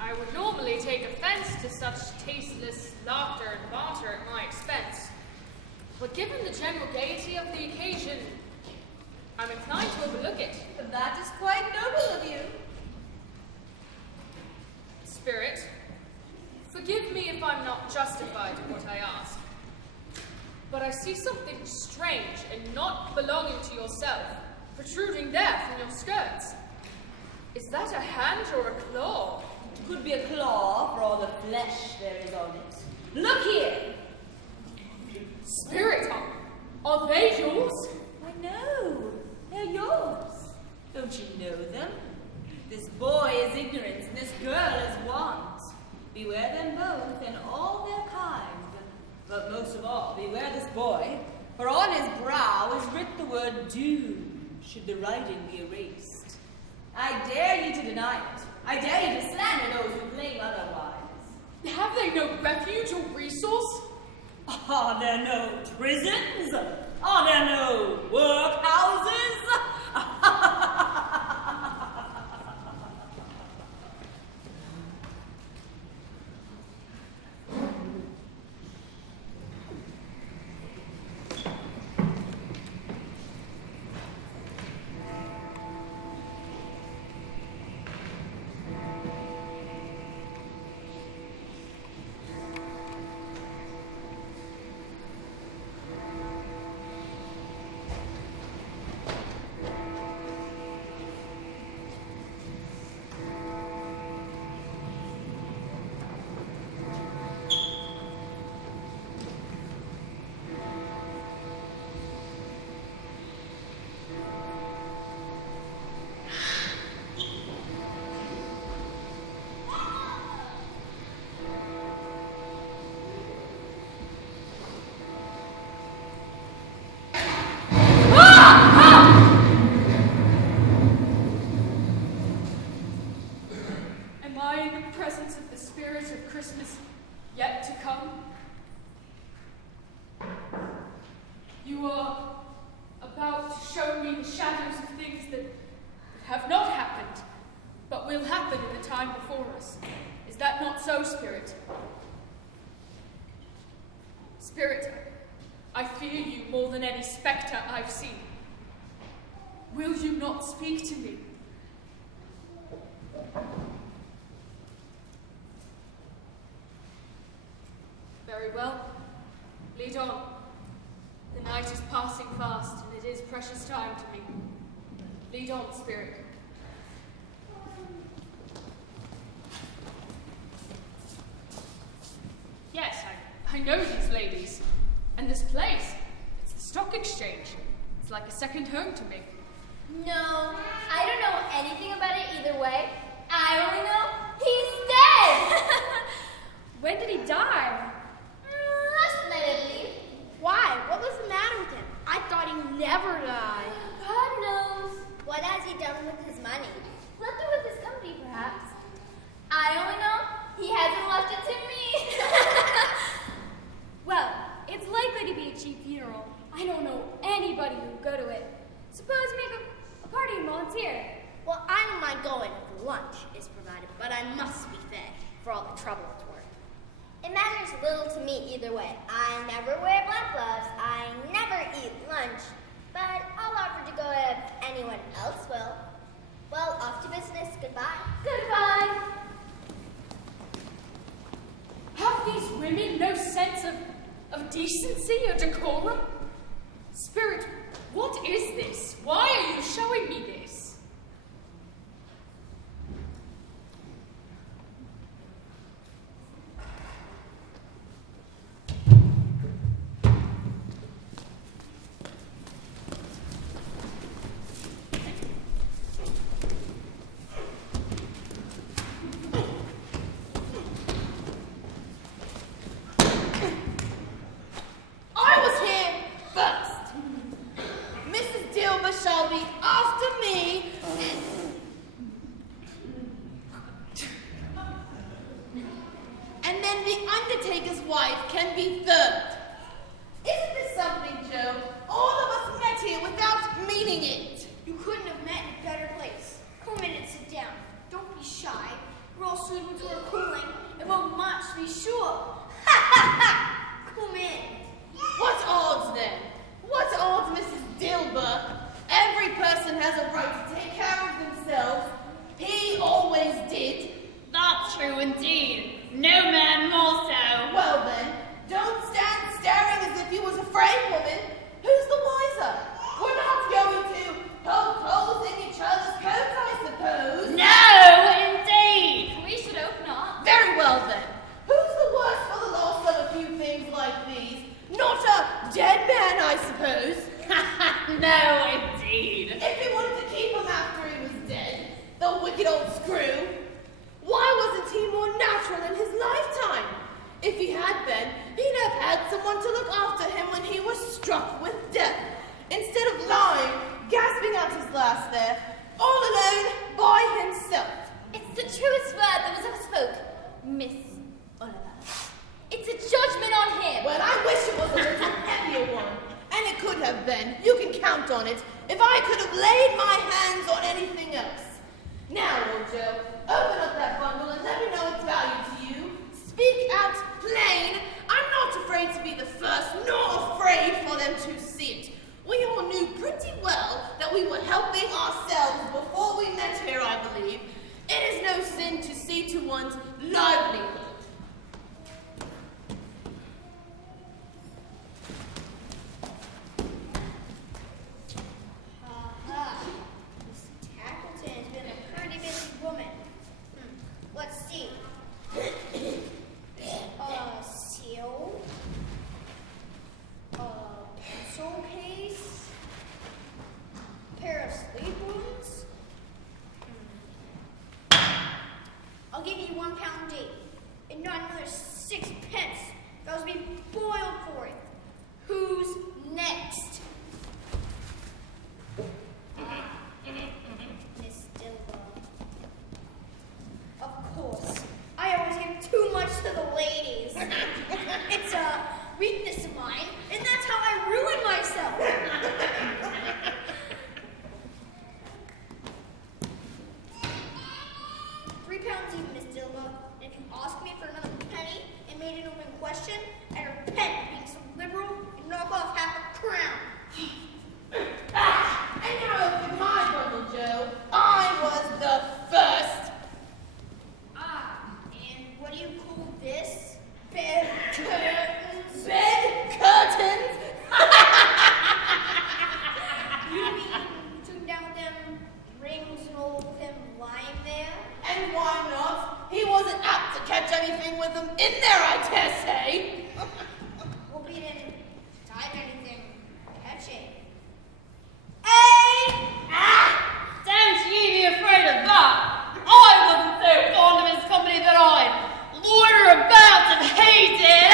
I would normally take offense to such tasteless laughter and barter at my expense. But given the general gaiety of the occasion, I'm inclined to overlook it. That is quite noble of you. Spirit, forgive me if I'm not justified in what I ask. But I see something strange and not belonging to yourself protruding there from your skirts. Is that a hand or a claw? It could be a claw for all the flesh there is on it. Look here! Spirit, are they yours? I know. They're yours. Don't you know them? This boy is ignorance, and this girl is want. Beware them both and all their kind. But most of all, beware this boy, for on his brow is writ the word doom, should the writing be erased. I dare you to deny it. I dare you to slander those who claim otherwise. Have they no refuge or resource? Are there no prisons? Are there no workhouses? Christmas yet to come? You are about to show me the shadows of things that have not happened, but will happen in the time before us. Is that not so, Spirit? Spirit, I fear you more than any spectre I've seen. Will you not speak to me? Very well. Lead on. The night is passing fast, and it is precious time to me. Lead on, Spirit. Yes, I know these ladies. And this place. It's the stock exchange. It's like a second home to me. No, I don't know anything about it either way. I only know he's dead! When did he die? Last night, I believe. Why? What was the matter with him? I thought he never died. God knows. What has he done with his money? Left it with his company, perhaps. I only know he hasn't left it to me. to me either way. I never wear black gloves. I never eat lunch. But I'll offer to go if anyone else will. Well, off to business. Goodbye. Goodbye. Have these women no sense of decency or decorum? Spirit, what is this? Why are you showing me this? I was here first. Mrs. Dilber shall be after me. And then the undertaker's wife can be third. Isn't this something, Joe? All of us met here without meaning it. You couldn't have met in a better place. Come in and sit down. Don't be shy. We're all students who are cooling and won't much be sure. Ha ha ha! Come in. What odds then? What odds, Mrs. Dilber? Every person has a right to take care of themselves. He always did. That's true indeed. No man more so. Well then, don't stand staring as if you was afraid, woman. Who's the wiser? We're not going to poke holes in each other's coats, I suppose. No, indeed. We should hope not. Very well then. Who's the worse for the loss of a few things like these? Not a dead man, I suppose. No, indeed. If he wanted to keep him after he was dead, the wicked old screw. Why wasn't he more natural in his lifetime? If he had been, he'd have had someone to look after him when he was struck with death, instead of lying, gasping out his last there, all alone by himself. It's the truest word that was ever spoke, Miss Oliver. It's a judgment on him. Well, I wish it was a little heavier one. And it could have been. You can count on it. If I could have laid my hands on anything else. Now, old Joe, open up that bundle and let me know its value to you. Speak out plain. I'm not afraid to be the first, nor afraid for them to see it. We all knew pretty well that we were helping ourselves before we met here, I believe. It is no sin to see to one's livelihood. Aha. Miss Tackleton has been a pretty busy woman. Let's see. Seal. Pencil case. Pair of sleevelets. I'll give you £1 each, and not another 6 pence. If I was being boiled for it. Who's next? Miss Dilber. Of course. I always give too much to the ladies. It's a weakness of mine, and that's how I ruin myself. £3 even, Miss Dilber. And if you ask me for another penny and made an open question, I'd repent being so liberal and knock off half a crown. And now open my bundle, Joe. I was the first. And what do you call this? Bed curtains? Bed curtains? You mean you took down them rings and all of them lying there? And why not? He wasn't apt to catch anything with them in there, I dare say. Hope he didn't type anything catching. Don't ye be afraid of that. I wasn't so fond of his company that I'd loiter about and hate it.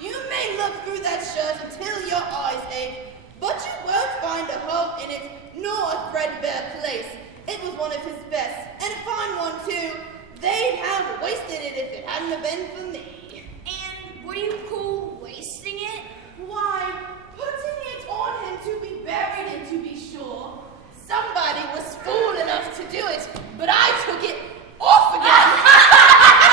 You may look through that shirt until your eyes ache, but you won't find a hole in it, nor a threadbare place. It was one of his best, and a fine one too. They'd have wasted it if it hadn't have been for me. And what do you call wasting it? Why, putting it on him to be buried and to be sure. Somebody was fool enough to do it, but I took it off again.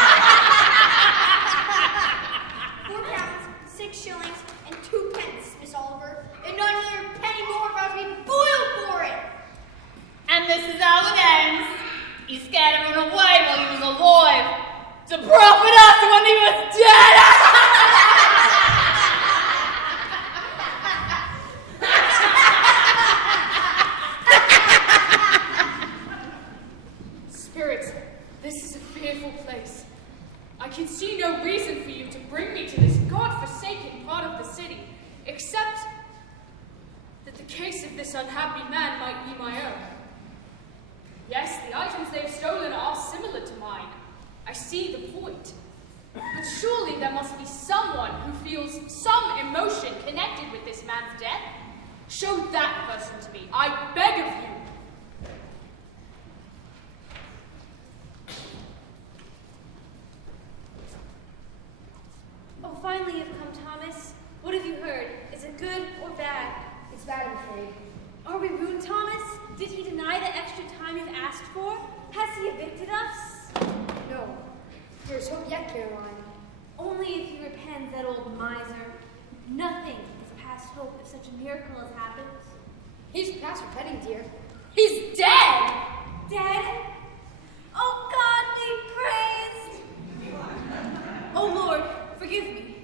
place. I can see no reason for you to bring me to this God-forsaken part of the city, except that the case of this unhappy man might be my own. Yes, the items they've stolen are similar to mine. I see the point. But surely there must be someone who feels some emotion connected with this man's death. Show that person to me, I beg of you. Oh, finally you've come, Thomas. What have you heard? Is it good or bad? It's bad, I'm afraid. Are we rude, Thomas? Did he deny the extra time you've asked for? Has he evicted us? No. There's hope yet, Caroline. Only if he repents, that old miser. Nothing is past hope if such a miracle has happened. He's past repenting, dear. He's dead! Dead? Oh, God be praised! Oh, Lord, forgive me.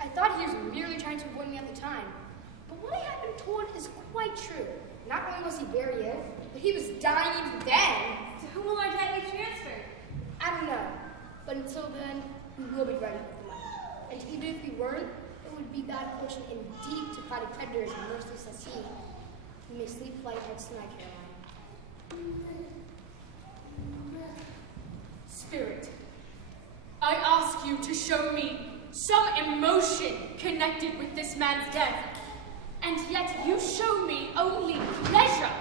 I thought he was merely trying to avoid me at the time. But what I have been told is quite true. Not only was he buried yet, but he was dying even then. To whom will our debt be transferred? I don't know. But until then, we will be running with the money. And even if we weren't, it would be bad fortune indeed to fight a creditor as merciless as he. You may sleep light heads tonight, Caroline. Spirit, I ask you to show me some emotion connected with this man's death, and yet you show me only pleasure.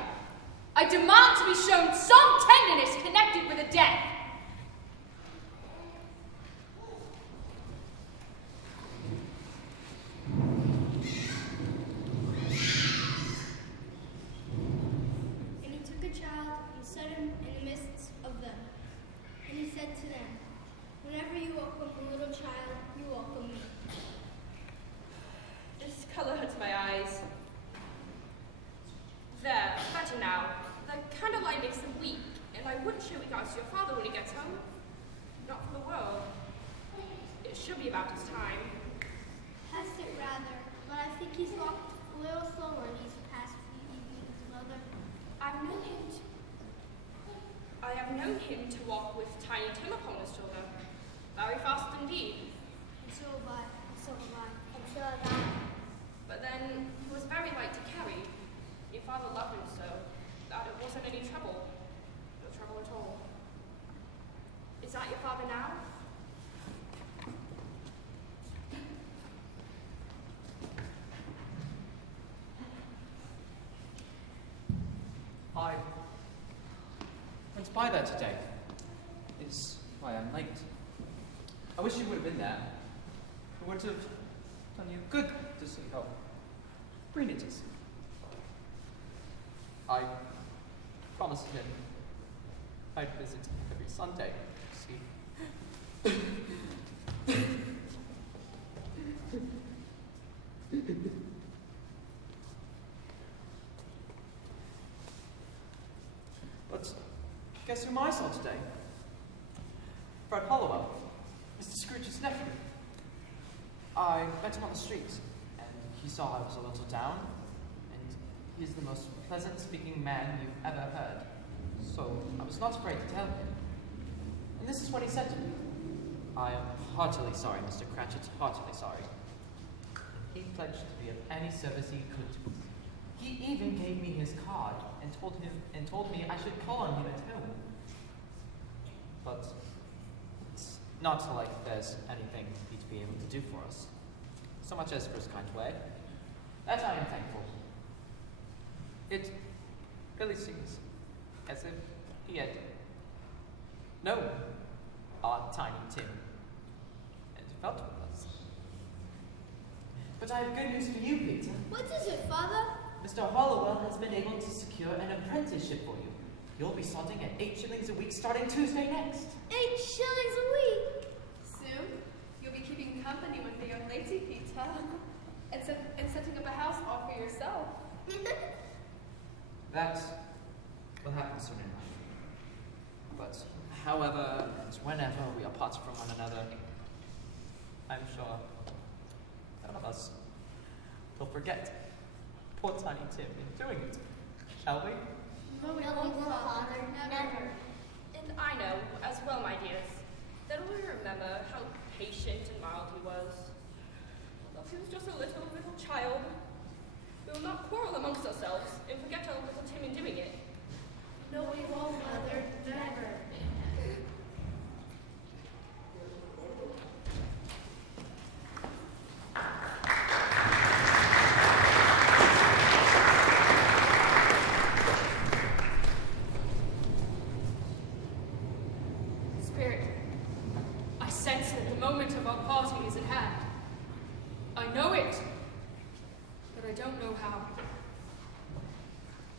I demand to be shown some tenderness connected with a death. And he took a child and set him in the midst of them. And he said to them, whenever you welcome a little child, you welcome me. This color hurts my eyes. There, better now. The candlelight makes them weak, and I wouldn't show regards to your father when he gets home. Not for the world. It should be about his time. Has it rather, but I think he's walked a little slower these past few evenings, Mother. I have known him to walk with Tiny Tim upon his shoulder. Very fast indeed. And so have I, and so have I, and so have I. But then he was very light to carry. Your father loved him so that it wasn't any trouble. No trouble at all. Is that your father now? I went by there today. Is why I'm late. I wish you would have been there. It would have done you good to see how green it is. I promised him I'd visit every Sunday, see. But guess whom I saw today? Fred Hollowell, Mr. Scrooge's nephew. I met him on the street, and he saw I was a little down, and he's the most pleasant-speaking man you've ever heard. So I was not afraid to tell him. And this is what he said to me. I am heartily sorry, Mr. Cratchit, heartily sorry. And he pledged to be of any service he could to me. He even gave me his card and told me I should call on him at home. But it's not like there's anything he'd be able to do for us, so much as for his kind way. That I am thankful. It really seems as if he had known our Tiny Tim and felt with us. But I have good news for you, Peter. What is it, Father? Mr. Hollowell has been able to secure an apprenticeship for you. You'll be starting at 8 shillings a week starting Tuesday next. 8 shillings a week? Soon, you'll be keeping company with the young lady, Peter. And setting up a house all for yourself. That will happen soon enough. But however and whenever we are parted from one another, I'm sure none of us will forget poor Tiny Tim in doing it, shall we? No, we won't, Father. Never. And I know, as well, my dears, remember how patient and mild he was. Although he was just a little child. We will not quarrel amongst ourselves and forget our little Tim in doing it. No, we won't, Mother. Never. Spirit, I sense that the moment of our party is at hand. I know it, but I don't know how.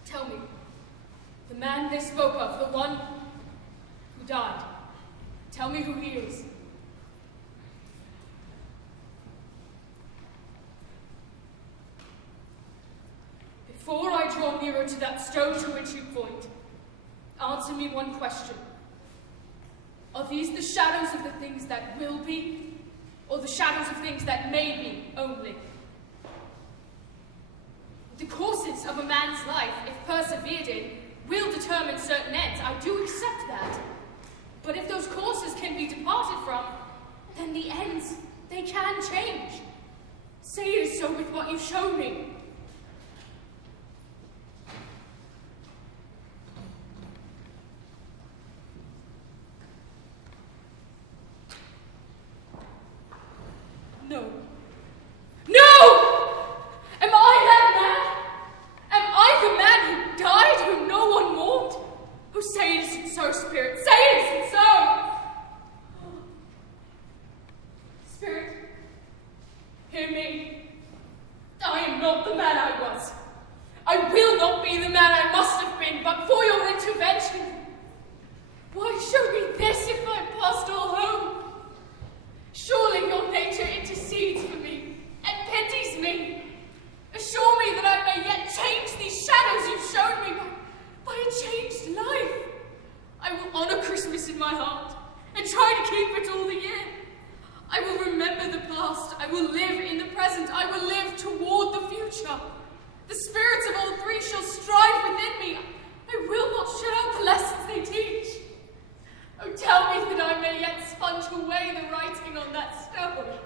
Tell me, the man they spoke of, the one who died, tell me who he is. Before I draw nearer to that stone to which you point, answer me one question. Are these the shadows of the things that will be, or the shadows of things that may be only? The courses of a man's life, if persevered in, will determine certain ends. I do accept that. But if those courses can be departed from, then the ends, they can change. Say it is so with what you show me. No. No! Am I that man? Am I the man who died, whom no one mourned? Oh, say it isn't so, Spirit. Say it isn't so! Spirit, hear me. I am not the man I was. I will not be the man I must have been, but for your intervention. Why show me this if I passed all home? Surely your nature intercedes for me and pities me. Assure me that I may yet change these shadows you've shown me by a changed life. I will honor Christmas in my heart and try to keep it all the year. I will remember the past. I will live in the present. I will live toward the future. The spirits of all three shall strive within me. I will not shut out the lessons they teach. Oh, tell me that I may yet sponge away the writing on that stone.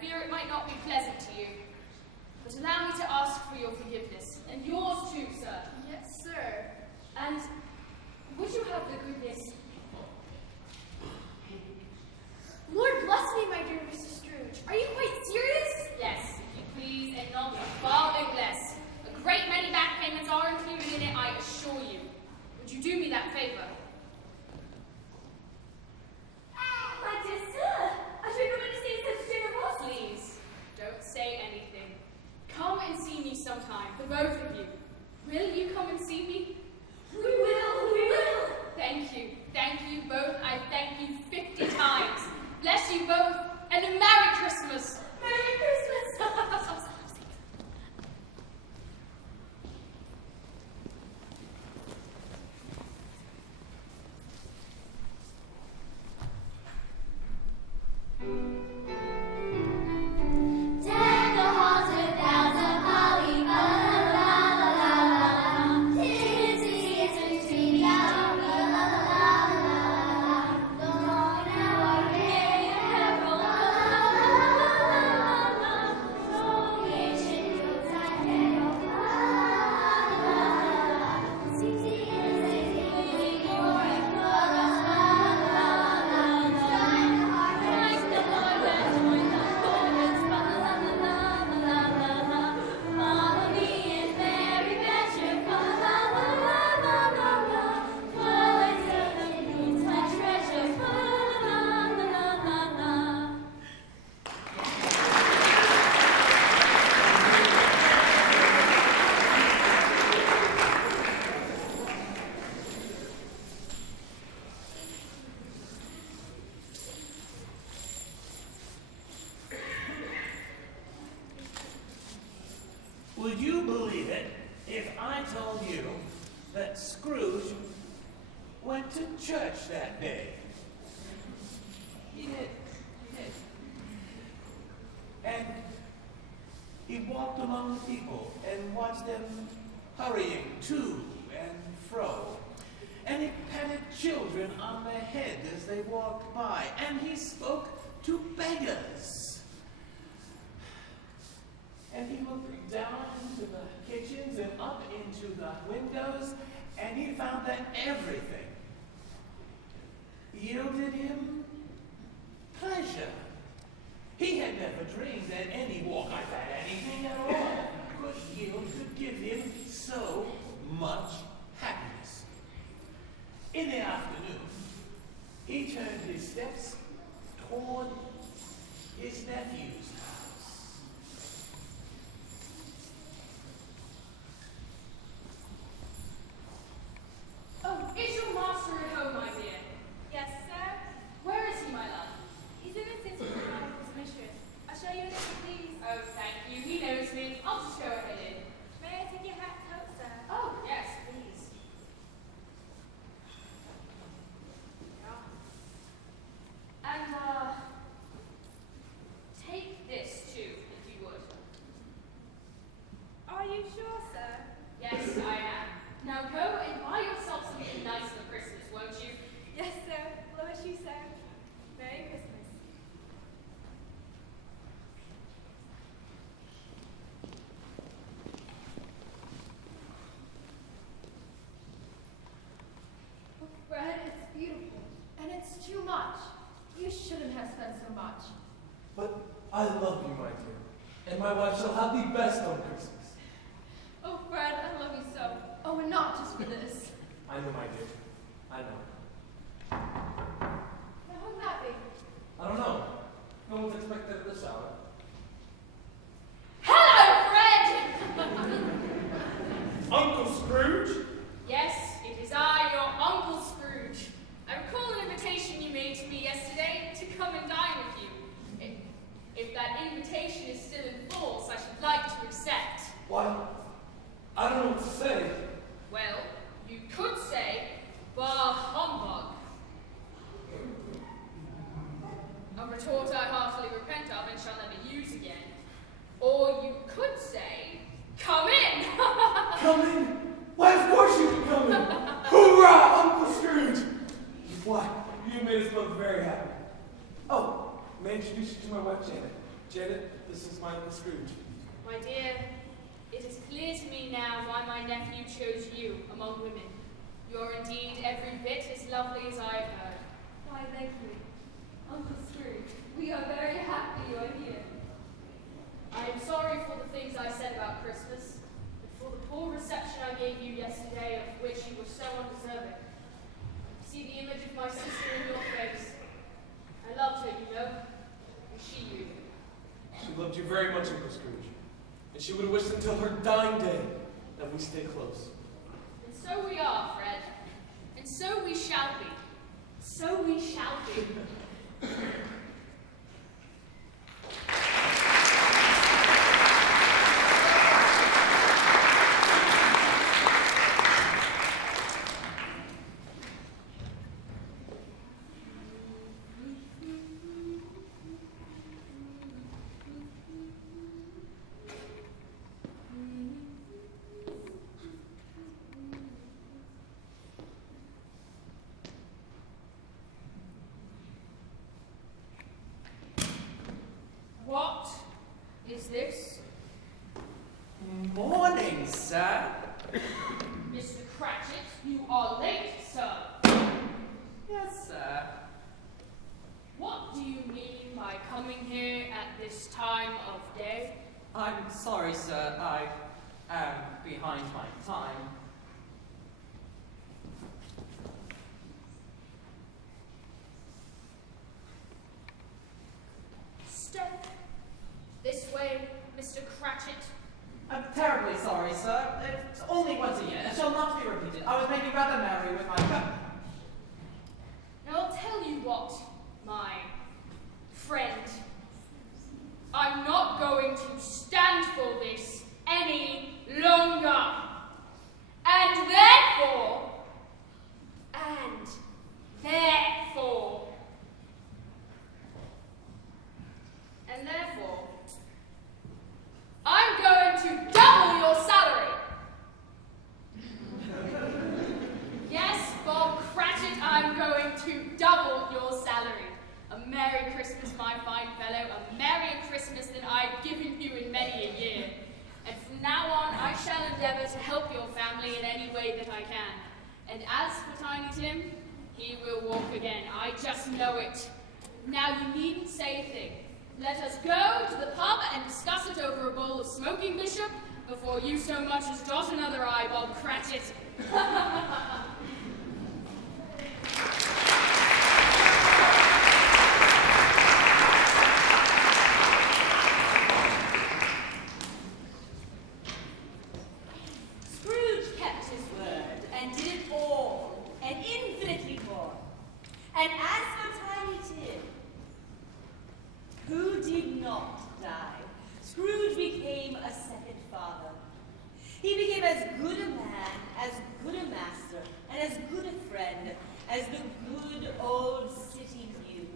fear it might not be pleasant to you. But allow me to ask for your forgiveness, and yours too, sir. Yes, sir. And would you have the goodness? Lord bless me, my dear Mrs. Scrooge. Are you quite serious? Yes, if you please, and not a farthing less. A great many back payments are included in it, I assure you. Would you do me that favor? My dear sir, I should recommend to see such generosity. Please, don't say anything. Come and see me sometime, the both of you. Will you come and see me? We will. Thank you both. I thank you 50 times. Bless you both, and a Merry Christmas. Merry Christmas. Deck the halls with boughs of holly, la la la la la la. Tinsy, sweet out, la la la la la. Long now our gay herald, la la la la la. Long ancient Yuletide carol, la la la la. Sing, your chorus, la la la la. Strike the heart, strike the heart, and join the chorus, la la la la la la. Follow me in merry measure, la la la la la la. Flowers of the Yuletide treasure, la la la la la la. Would you believe it if I told you that Scrooge went to church that day? He did. And he walked among the people and watched them hurrying to and fro. And he patted children on the head as they walked by. And he spoke to beggars. And he looked down into the kitchens and up into the windows, and he found that everything yielded him pleasure. He had never dreamed that any walk like that, anything at all, could give him so much happiness. In the afternoon, he turned his steps toward his nephew's house. Oh, is your master at home, my dear? Yes, sir. Where is he, my love? He's in the sitting room with his mistress. I'll show you a little, please. Oh, thank you. He knows me. I'll just go ahead in. May I take your hat and coat, sir? Oh, yes, please. And, take this too, if you would. Are you sure, sir? Yes, I am. Now go and buy yourself something nice for Christmas, won't you? Yes, sir. Bless you, sir. Merry Christmas. Oh, Fred, it's beautiful. And it's too much. You shouldn't have spent so much. But I love you, my dear, and my wife shall have the best on Christmas. Oh, Fred, I love you so. Oh, and not just for this. I know, my dear. I know. Now, who's that be? I don't know. No one's expected at this hour. Hello, Fred! Uncle Scrooge? Yes, it is I, your Uncle Scrooge. I recall an invitation you made to me yesterday to come and dine with you. If that invitation is still in force, I should like to accept. Why, I don't know what to say. Well, you could say, bah humbug. A retort I heartily repent of and shall never use again. Or you could say, come in! Come in? Why, of course you can come in. Hoorah, Uncle Scrooge! Why, you made us both very happy. Oh, may I introduce you to my wife, Janet? Janet, this is my Uncle Scrooge. My dear, it is clear to me now why my nephew chose you among women. You're indeed every bit as lovely as I have heard. Why, thank you, Uncle Scrooge. We are very happy you are here. I am sorry for the things I said about Christmas, and for the poor reception I gave you yesterday, of which you were so undeserving. See the image of my sister in your face. I loved her, you know, and she you. She loved you very much, Uncle Scrooge. And she would have wished until her dying day that we stay close. And so we are, Fred. And so we shall be. So we shall be. What is this? Morning, sir. Mr. Cratchit, you are late, sir. Yes, sir. What do you mean by coming here at this time of day? I'm sorry, sir. I am behind my time. Step this way, Mr. Cratchit. I'm terribly sorry, sir. It's only once a year. It shall not be repeated. I was making rather merry with my... Now I'll tell you what, my friend. I'm not going to stand for this any longer. And therefore, I'm going to double your salary. Yes, Bob Cratchit, I'm going to double your salary. A Merry Christmas, my fine fellow, a merrier Christmas than I've given you in many a year. And from now on, I shall endeavour to help your family in any way that I can. And as for Tiny Tim, he will walk again. I just know it. Now you needn't say a thing. Let us go to the pub and discuss it over a bowl of smoking bishop before you so much as dot another I, Bob Cratchit. Scrooge kept his word and did it all, and infinitely more. And as for Tiny Tim, who did not die, Scrooge became a second father. He became as good a man, as good a master, and as good a friend as the good old city knew.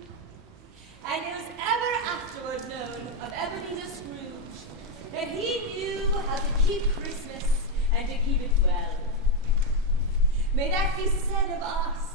And it was ever afterward known of Ebenezer Scrooge that he knew how to keep Christmas and to keep it well. May that be said of us